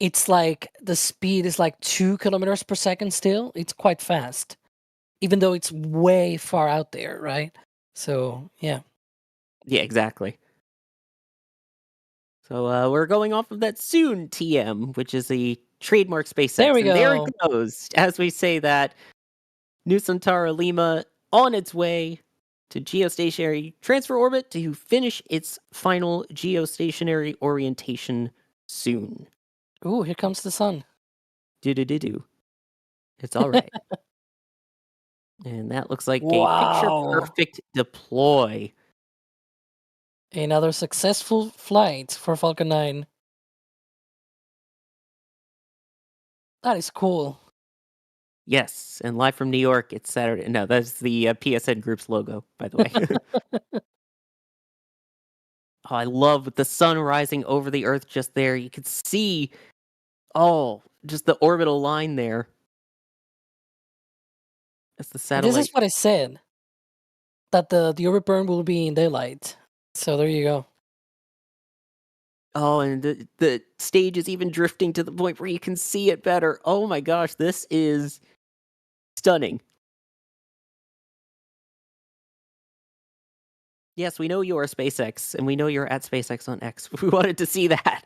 it's like the speed is like 2 kilometers per second still. It's quite fast. even though it's way far out there, right? So yeah. Yeah, exactly. So we're going off of that soon TM, which is the trademark SpaceX. There we and there go. it goes. As we say that, Nusantara Lima on its way to geostationary transfer orbit to finish its final geostationary orientation soon. Ooh, here comes the sun. Do. It's all right. And that looks like a Wow. picture-perfect deploy. Another successful flight for Falcon 9. That is cool. Yes, and live from New York, it's Saturday. No, that's the PSN Group's logo, by the way. Oh, I love the sun rising over the Earth just there. You could see, just the orbital line there. That's the satellite. This is what I said. That the orbit burn will be in daylight. So there you go. Oh, and the stage is even drifting to the point where you can see it better. Oh my gosh, this is stunning. Yes, we know you are SpaceX, and we know you're at SpaceX on X. We wanted to see that.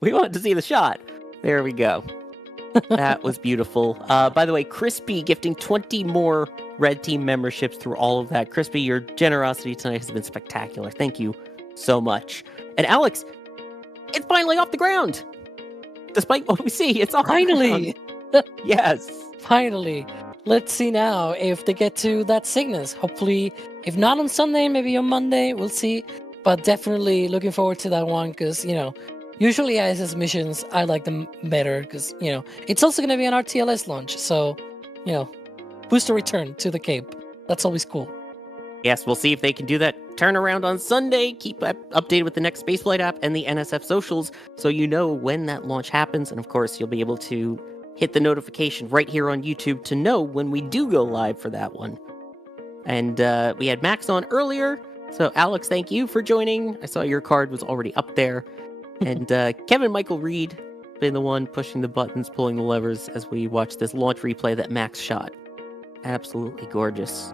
We wanted to see the shot. There we go. That was beautiful. By the way, Crispy gifting 20 more Red Team memberships through all of that. Crispy, your generosity tonight has been spectacular. Thank you so much. And Alex, it's finally off the ground. Despite what we see, it's off Finally! the ground. Yes. Finally. Let's see now if they get to that Cygnus. Hopefully, if not on Sunday, maybe on Monday. We'll see. But definitely looking forward to that one because, usually ISS missions, I like them better because, it's also going to be an RTLS launch. So, booster return to the Cape. That's always cool. Yes, we'll see if they can do that turnaround on Sunday. Keep updated with the next Spaceflight app and the NSF socials so you know when that launch happens. And of course, you'll be able to hit the notification right here on YouTube to know when we do go live for that one. And we had Max on earlier. So Alex, thank you for joining. I saw your card was already up there. And Kevin Michael Reed been the one pushing the buttons, pulling the levers as we watch this launch replay that Max shot. Absolutely gorgeous.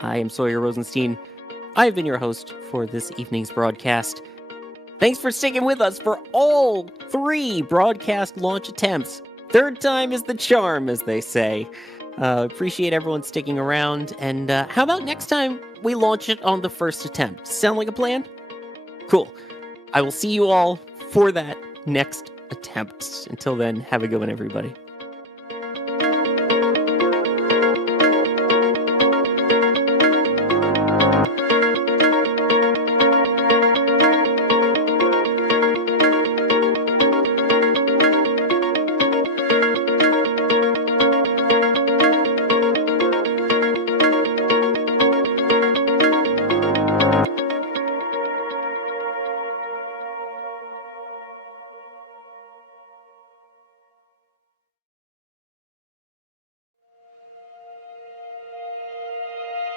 I am Sawyer Rosenstein. I have been your host for this evening's broadcast. Thanks for sticking with us for all 3 broadcast launch attempts. Third time is the charm, as they say. Appreciate everyone sticking around. And how about next time we launch it on the first attempt? Sound like a plan? Cool. I will see you all for that next attempt. Until then, have a good one, everybody.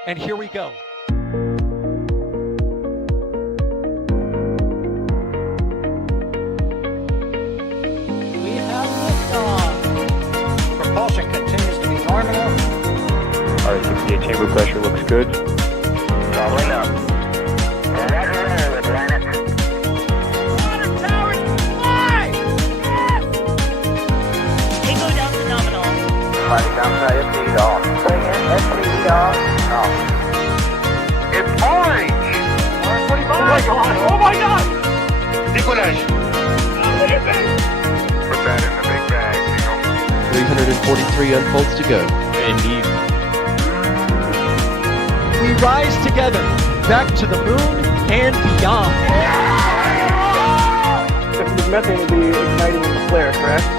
And here we go. We have liftoff. Propulsion continues to be nominal. R68 chamber pressure looks good. Doubling up. Roger there, Atlantis. Water towers, fly! Tango down to nominal. Flighting down to SPD off. Bring in SPD off. It's orange! Oh my god! Oh my god! Decollage. Put that in the big bag, 343 unfolds to go. Indeed. We rise together back to the moon and beyond. This methane will be igniting in the flare, correct?